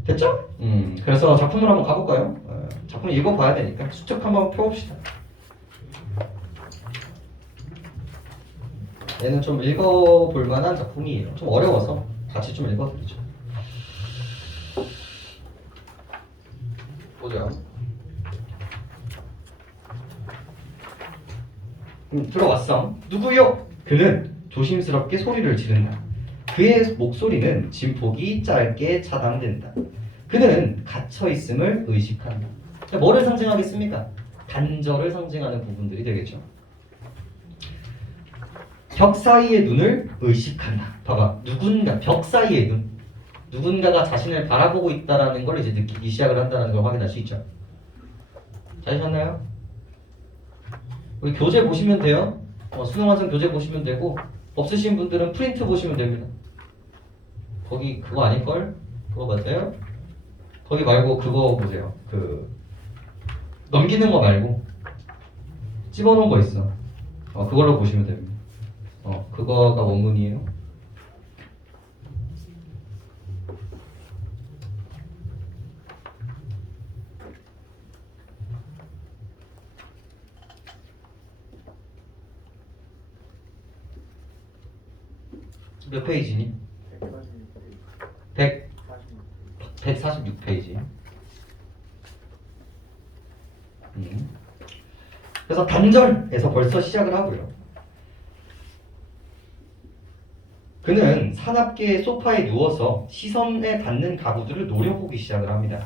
됐죠? 그래서 작품을 한번 가볼까요? 작품 읽어봐야 되니까 수특 한번 펴봅시다. 얘는 좀 읽어볼 만한 작품이에요. 좀 어려워서 같이 좀 읽어드리죠. 보자. 들어왔어. 누구요? 그는 조심스럽게 소리를 지른다. 그의 목소리는 진폭이 짧게 차단된다. 그는 갇혀있음을 의식한다. 뭐를 상징하겠습니까? 단절을 상징하는 부분들이 되겠죠. 벽 사이의 눈을 의식한다. 봐봐. 벽 사이의 눈. 누군가가 자신을 바라보고 있다는 걸 이제 느끼기 시작을 한다는 걸 확인할 수 있죠. 찾으셨나요? 우리 교재 보시면 돼요. 수능 완성 교재 보시면 되고 없으신 분들은 프린트 보시면 됩니다. 거기 그거 아닐걸? 그거 맞아요? 거기 말고 그거 보세요. 그 넘기는 거 말고 집어넣은 거 있어. 그걸로 보시면 됩니다. 그거가 원문이에요. 몇 페이지니? 146페이지. 그래서 단절에서 벌써 시작을 하고요. 그는 사납게 소파에 누워서 시선에 닿는 가구들을 노려보기 시작을 합니다.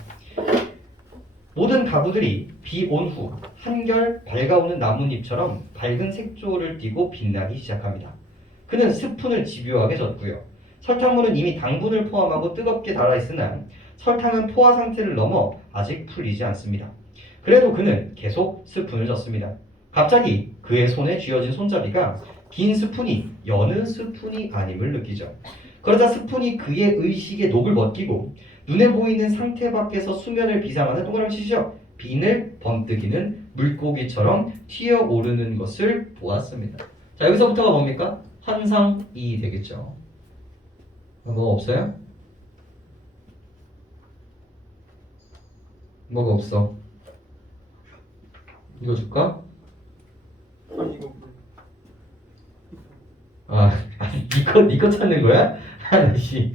모든 가구들이 비 온 후 한결 밝아오는 나뭇잎처럼 밝은 색조를 띠고 빛나기 시작합니다. 그는 스푼을 집요하게 젓고요. 설탕물은 이미 당분을 포함하고 뜨겁게 달아있으나 설탕은 포화 상태를 넘어 아직 풀리지 않습니다. 그래도 그는 계속 스푼을 젓습니다. 갑자기 그의 손에 쥐어진 손잡이가 빈 스푼이 여느 스푼이 아님을 느끼죠. 그러자 스푼이 그의 의식의 녹을 벗기고 눈에 보이는 상태 밖에서 수면을 비상하는 동그라미 치시죠. 비늘 번뜩이는 물고기처럼 튀어오르는 것을 보았습니다. 자, 여기서부터가 뭡니까? 환상이 되겠죠. 뭐 없어요? 뭐가 없어? 이거 줄까? 니거 찾는 거야? 아니씨.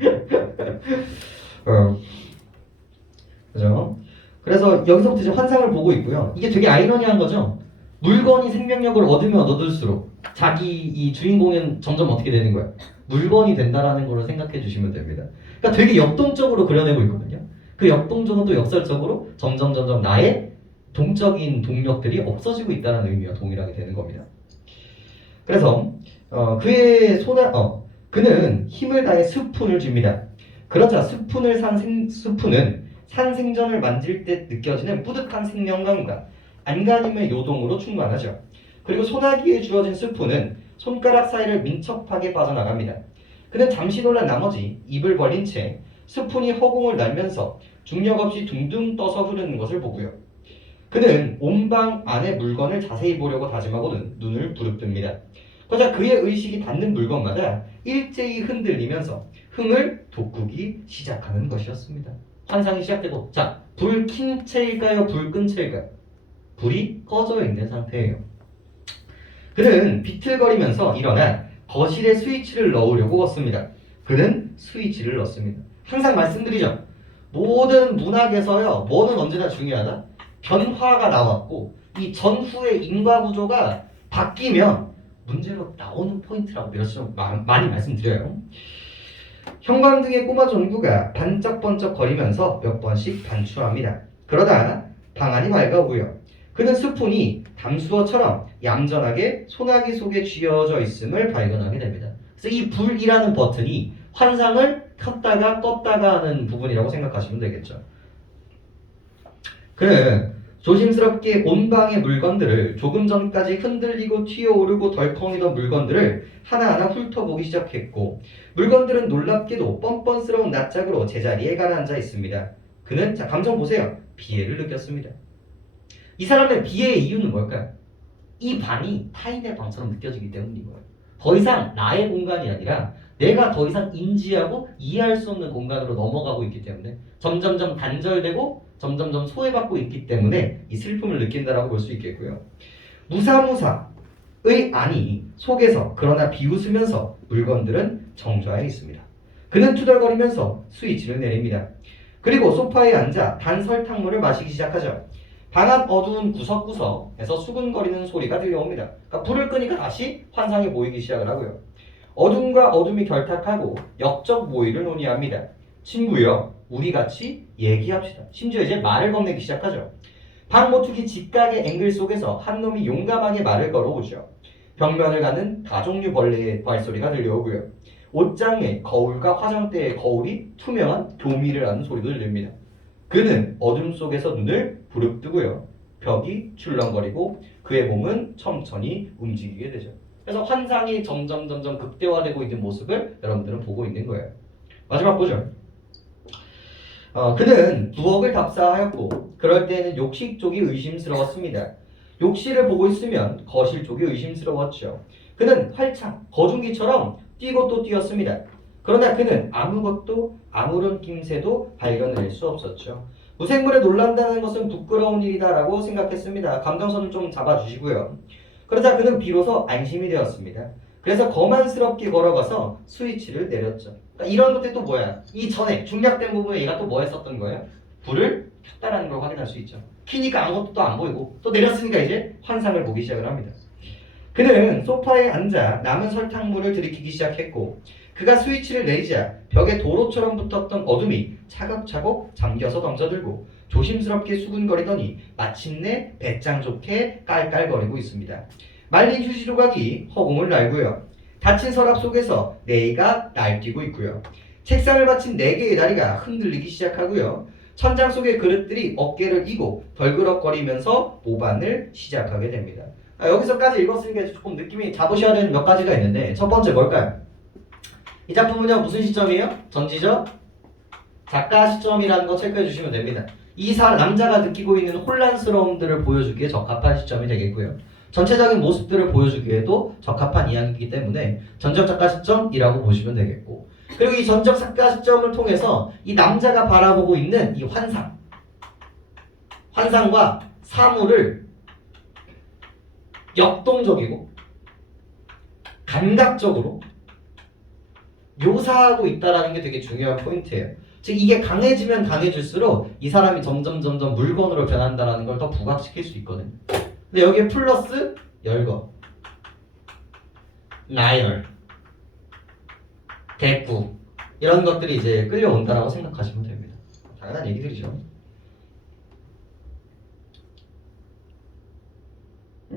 그죠? 그래서 여기서부터 이제 환상을 보고 있고요. 이게 되게 아이러니한 거죠. 물건이 생명력을 얻으면 얻을수록 자기 이 주인공은 점점 어떻게 되는 거야? 물건이 된다라는 걸로 생각해 주시면 됩니다. 그러니까 되게 역동적으로 그려내고 있거든요. 그 역동적은 또 역설적으로 점점 나의 동적인 동력들이 없어지고 있다는 의미와 동일하게 되는 겁니다. 그래서 그는 힘을 다해 스푼을 줍니다. 그러자 스푼은 산생전을 만질 때 느껴지는 뿌듯한 생명감과 안간힘의 요동으로 충만하죠. 그리고 소나기에 주어진 스푼은 손가락 사이를 민첩하게 빠져나갑니다. 그는 잠시 놀란 나머지 입을 벌린 채 스푼이 허공을 날면서 중력 없이 둥둥 떠서 흐르는 것을 보고요. 그는 온 방 안의 물건을 자세히 보려고 다짐하고는 눈을 부릅뜨립니다. 그러자 그의 의식이 닿는 물건마다 일제히 흔들리면서 흥을 돋구기 시작하는 것이었습니다. 환상이 시작되고, 자, 불 킨 채일까요? 불 끈 채일까요? 불이 꺼져 있는 상태예요. 그는 비틀거리면서 일어나 거실에 스위치를 넣으려고 했습니다. 그는 스위치를 넣습니다. 항상 말씀드리죠. 모든 문학에서요, 뭐는 언제나 중요하다? 변화가 나왔고 이 전후의 인과구조가 바뀌면 문제로 나오는 포인트라고 많이 말씀드려요. 형광등의 꼬마 전구가 반짝반짝 거리면서 몇 번씩 반출합니다. 그러다 방안이 밝아오고요. 그는 스푼이 담수어처럼 얌전하게 소나기 속에 쥐어져 있음을 발견하게 됩니다. 그래서 이 불이라는 버튼이 환상을 켰다가 껐다가 하는 부분이라고 생각하시면 되겠죠. 그는 조심스럽게 온 방의 물건들을 조금 전까지 흔들리고 튀어오르고 덜컹이던 물건들을 하나하나 훑어보기 시작했고 물건들은 놀랍게도 뻔뻔스러운 낯짝으로 제자리에 가라앉아 있습니다. 그는 자 감정 보세요. 비애를 느꼈습니다. 이 사람의 비애의 이유는 뭘까요? 이 방이 타인의 방처럼 느껴지기 때문인 거예요. 더 이상 나의 공간이 아니라 내가 더 이상 인지하고 이해할 수 없는 공간으로 넘어가고 있기 때문에 점점점 단절되고 점점점 소외받고 있기 때문에 이 슬픔을 느낀다라고 볼 수 있겠고요. 무사무사의 안이 속에서 그러나 비웃으면서 물건들은 정좌해 있습니다. 그는 투덜거리면서 스위치를 내립니다. 그리고 소파에 앉아 단 설탕물을 마시기 시작하죠. 방 앞 어두운 구석구석에서 수근거리는 소리가 들려옵니다. 그러니까 불을 끄니까 다시 환상이 보이기 시작을 하고요. 어둠과 어둠이 결탁하고 역적 모의를 논의합니다. 친구여, 우리 같이 얘기합시다. 심지어 이제 말을 건네기 시작하죠. 방 모퉁이 직각의 앵글 속에서 한 놈이 용감하게 말을 걸어오죠. 벽면을 가는 다종류 벌레의 발소리가 들려오고요. 옷장의 거울과 화장대의 거울이 투명한 교미를 하는 소리도 들립니다. 그는 어둠 속에서 눈을 부릅뜨고요. 벽이 출렁거리고 그의 몸은 천천히 움직이게 되죠. 그래서 환상이 점점 극대화되고 있는 모습을 여러분들은 보고 있는 거예요. 마지막 보죠. 그는 부엌을 답사하였고 그럴 때에는 욕실 쪽이 의심스러웠습니다. 욕실을 보고 있으면 거실 쪽이 의심스러웠죠. 그는 활창, 거중기처럼 뛰고 또 뛰었습니다. 그러나 그는 아무것도 아무런 낌새도 발견할 수 없었죠. 무생물에 놀란다는 것은 부끄러운 일이다라고 생각했습니다. 감정선을 좀 잡아주시고요. 그러자 그는 비로소 안심이 되었습니다. 그래서 거만스럽게 걸어가서 스위치를 내렸죠. 그러니까 이런 것들이 또 뭐야? 이 전에 중략된 부분에 얘가 또 뭐 했었던 거예요? 불을 켰다라는 걸 확인할 수 있죠. 키니까 아무것도 또 안 보이고 또 내렸으니까 이제 환상을 보기 시작을 합니다. 그는 소파에 앉아 남은 설탕물을 들이키기 시작했고 그가 스위치를 내리자 벽에 도로처럼 붙었던 어둠이 차곡차곡 잠겨서 던져들고 조심스럽게 수군거리더니 마침내 배짱 좋게 깔깔거리고 있습니다. 말린 휴지 조각이 허공을 날고요. 닫힌 서랍 속에서 네이가 날뛰고 있고요. 책상을 받친 네 개의 다리가 흔들리기 시작하고요. 천장 속의 그릇들이 어깨를 이고 덜그럭거리면서 오반을 시작하게 됩니다. 여기서까지 읽었으니까 조금 느낌이 잡으셔야 되는 몇 가지가 있는데 첫 번째 뭘까요? 이 작품은요 무슨 시점이에요? 전지적 작가 시점이라는 거 체크해 주시면 됩니다. 이 남자가 느끼고 있는 혼란스러움들을 보여주기에 적합한 시점이 되겠고요. 전체적인 모습들을 보여주기에도 적합한 이야기이기 때문에 전적 작가 시점이라고 보시면 되겠고 그리고 이 전적 작가 시점을 통해서 이 남자가 바라보고 있는 이 환상과 사물을 역동적이고 감각적으로 묘사하고 있다는 게 되게 중요한 포인트예요. 즉 이게 강해지면 강해질수록 이 사람이 점점 물건으로 변한다는 걸 더 부각시킬 수 있거든요. 근데 여기에 플러스 열거, 나열, 대꾸 이런 것들이 이제 끌려온다라고 생각하시면 됩니다. 당연한 얘기들이죠.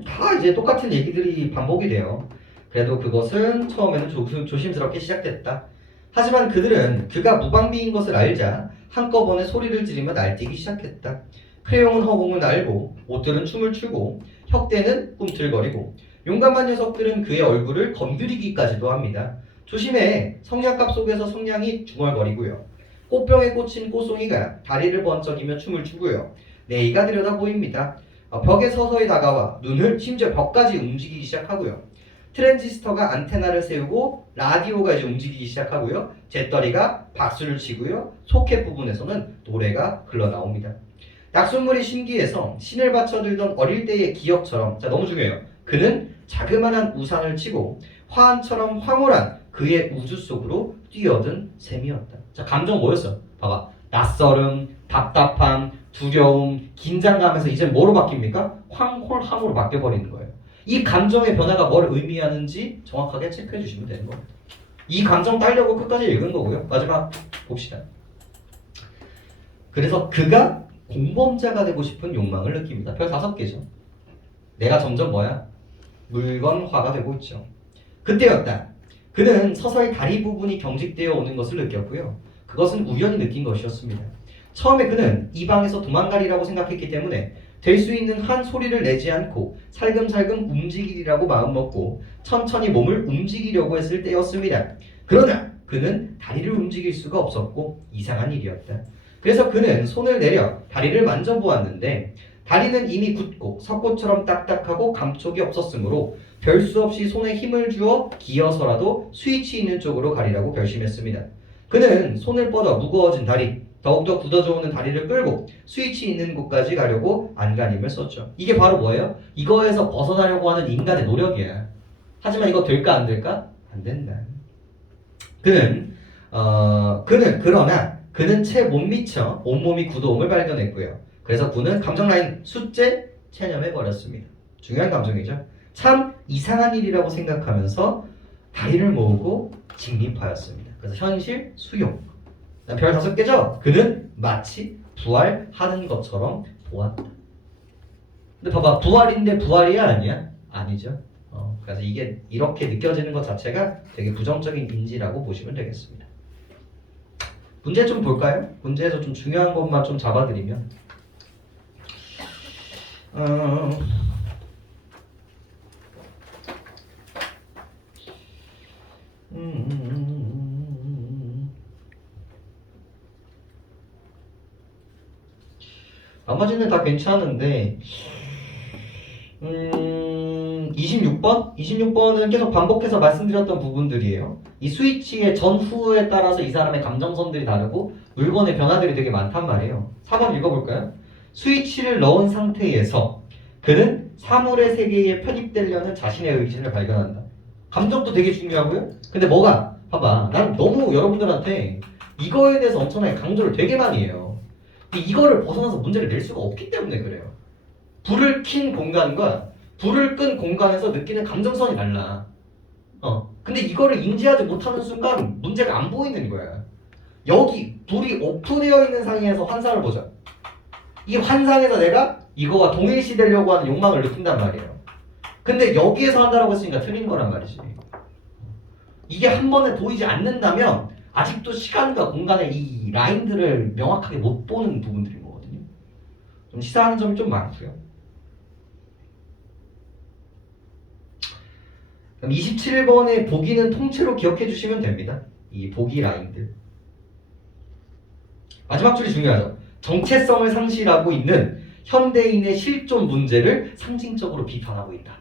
다 이제 똑같은 얘기들이 반복이 돼요. 그래도 그것은 처음에는 조심스럽게 시작됐다. 하지만 그들은 그가 무방비인 것을 알자 한꺼번에 소리를 지르며 날뛰기 시작했다. 크레용은 허공을 날고 옷들은 춤을 추고 혁대는 꿈틀거리고 용감한 녀석들은 그의 얼굴을 건드리기까지도 합니다. 조심해. 성냥갑 속에서 성냥이 중얼거리고요. 꽃병에 꽂힌 꽃송이가 다리를 번쩍이며 춤을 추고요. 네이가 들여다 보입니다. 벽에 서서히 다가와 눈을 심지어 벽까지 움직이기 시작하고요. 트랜지스터가 안테나를 세우고 라디오가 이제 움직이기 시작하고요. 잿더리가 박수를 치고요. 소켓 부분에서는 노래가 흘러나옵니다. 낙숫물이 신기해서 신을 바쳐 들던 어릴 때의 기억처럼 너무 중요해요. 그는 자그마한 우산을 치고 화환처럼 황홀한 그의 우주 속으로 뛰어든 셈이었다. 자, 감정 뭐였어? 봐봐. 낯설음, 답답함, 두려움, 긴장감에서 이제 뭐로 바뀝니까? 황홀함으로 바뀌어버리는 거예요. 이 감정의 변화가 뭘 의미하는지 정확하게 체크해 주시면 되는 겁니다. 이 감정 따려고 끝까지 읽은 거고요. 마지막 봅시다. 그래서 그가 공범자가 되고 싶은 욕망을 느낍니다. 별 5개죠. 내가 점점 물건화가 되고 있죠. 그때였다. 그는 서서히 다리 부분이 경직되어 오는 것을 느꼈고요. 그것은 우연히 느낀 것이었습니다. 처음에 그는 이 방에서 도망가리라고 생각했기 때문에 될 수 있는 한 소리를 내지 않고 살금살금 움직이리라고 마음먹고 천천히 몸을 움직이려고 했을 때였습니다. 그러나 그는 다리를 움직일 수가 없었고 이상한 일이었다. 그래서 그는 손을 내려 다리를 만져보았는데 다리는 이미 굳고 석고처럼 딱딱하고 감촉이 없었으므로 별 수 없이 손에 힘을 주어 기어서라도 스위치 있는 쪽으로 가리라고 결심했습니다. 그는 손을 뻗어 무거워진 다리, 더욱더 굳어져 오는 다리를 끌고 스위치 있는 곳까지 가려고 안간힘을 썼죠. 이게 바로 뭐예요? 이거에서 벗어나려고 하는 인간의 노력이야. 하지만 이거 될까 안 될까? 안 된다. 그는 채 못 미쳐 온몸이 굳어옴을 발견했고요. 그래서 그는 감정 라인 숫제 체념해버렸습니다. 중요한 감정이죠. 참 이상한 일이라고 생각하면서 다리를 모으고 직립하였습니다. 그래서 현실 수용. 별 5개죠? 그는 마치 부활하는 것처럼 보았다. 근데 봐봐, 부활인데 부활이야 아니야? 아니죠. 그래서 이게 이렇게 느껴지는 것 자체가 되게 부정적인 인지라고 보시면 되겠습니다. 문제 좀 볼까요? 문제에서 좀 중요한 것만 좀 잡아드리면 어... 나머지는 다 괜찮은데 26번? 26번은 계속 반복해서 말씀드렸던 부분들이에요. 이 스위치의 전후에 따라서 이 사람의 감정선들이 다르고 물건의 변화들이 되게 많단 말이에요. 4번 읽어볼까요? 스위치를 넣은 상태에서 그는 사물의 세계에 편입되려는 자신의 의지를 발견한다. 감정도 되게 중요하고요. 근데 뭐가? 봐봐. 난 너무 여러분들한테 이거에 대해서 엄청나게 강조를 되게 많이 해요. 이거를 벗어나서 문제를 낼 수가 없기 때문에 그래요. 불을 킨 공간과 불을 끈 공간에서 느끼는 감정선이 달라. 근데 이거를 인지하지 못하는 순간 문제가 안 보이는 거야. 여기 불이 오프되어 있는 상황에서 환상을 보자. 이 환상에서 내가 이거와 동일시되려고 하는 욕망을 느낀단 말이에요. 근데 여기에서 한다라고 했으니까 틀린 거란 말이지. 이게 한 번에 보이지 않는다면 아직도 시간과 공간의 이 라인들을 명확하게 못 보는 부분들인 거거든요. 좀 시사하는 점이 좀 많고요. 그럼 27번의 보기는 통째로 기억해 주시면 됩니다. 이 보기 라인들. 마지막 줄이 중요하죠. 정체성을 상실하고 있는 현대인의 실존 문제를 상징적으로 비판하고 있다.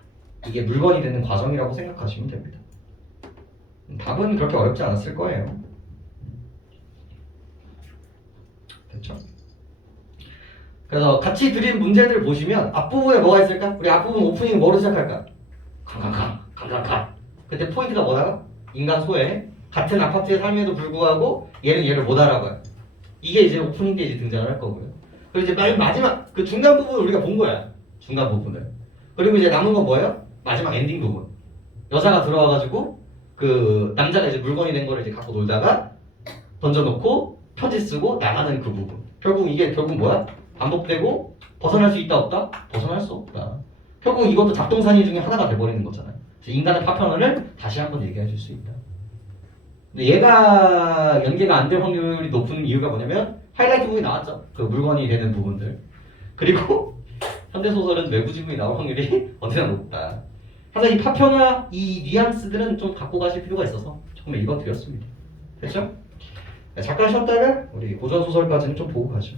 이게 물건이 되는 과정이라고 생각하시면 됩니다. 답은 그렇게 어렵지 않았을 거예요. 됐죠? 그래서 같이 드린 문제들 보시면 앞부분에 뭐가 있을까? 우리 앞부분 오프닝 뭐로 시작할까? 강강강. 그때 포인트가 뭐다가? 인간 소외. 같은 아파트에 삶에도 불구하고 얘는 얘를 못 알아봐요. 이게 이제 오프닝 때 이제 등장을 할 거고요. 그리고 이제 맨 마지막 그 중간 부분을 우리가 본 거야. 중간 부분을. 그리고 이제 남은 건 뭐예요? 마지막 엔딩 부분. 여자가 들어와가지고 그 남자가 이제 물건이 된 거를 이제 갖고 놀다가 던져놓고 편지 쓰고 나가는 그 부분. 결국 뭐야? 반복되고 벗어날 수 있다 없다? 벗어날 수 없다. 결국 이것도 작동산이 중에 하나가 돼버리는 거잖아요. 인간의 파편을 다시 한번 얘기해 줄 수 있다. 근데 얘가 연계가 안 될 확률이 높은 이유가 뭐냐면 하이라이트 부분이 나왔죠. 그 물건이 되는 부분들. 그리고 현대소설은 외부 지문이 나올 확률이 언제나 높다. 하여튼 이 파편화, 이 뉘앙스들은 좀 갖고 가실 필요가 있어서 조금 읽어드렸습니다. 됐죠? 잠깐 쉬었다가 우리 고전소설까지는 좀 보고 가죠.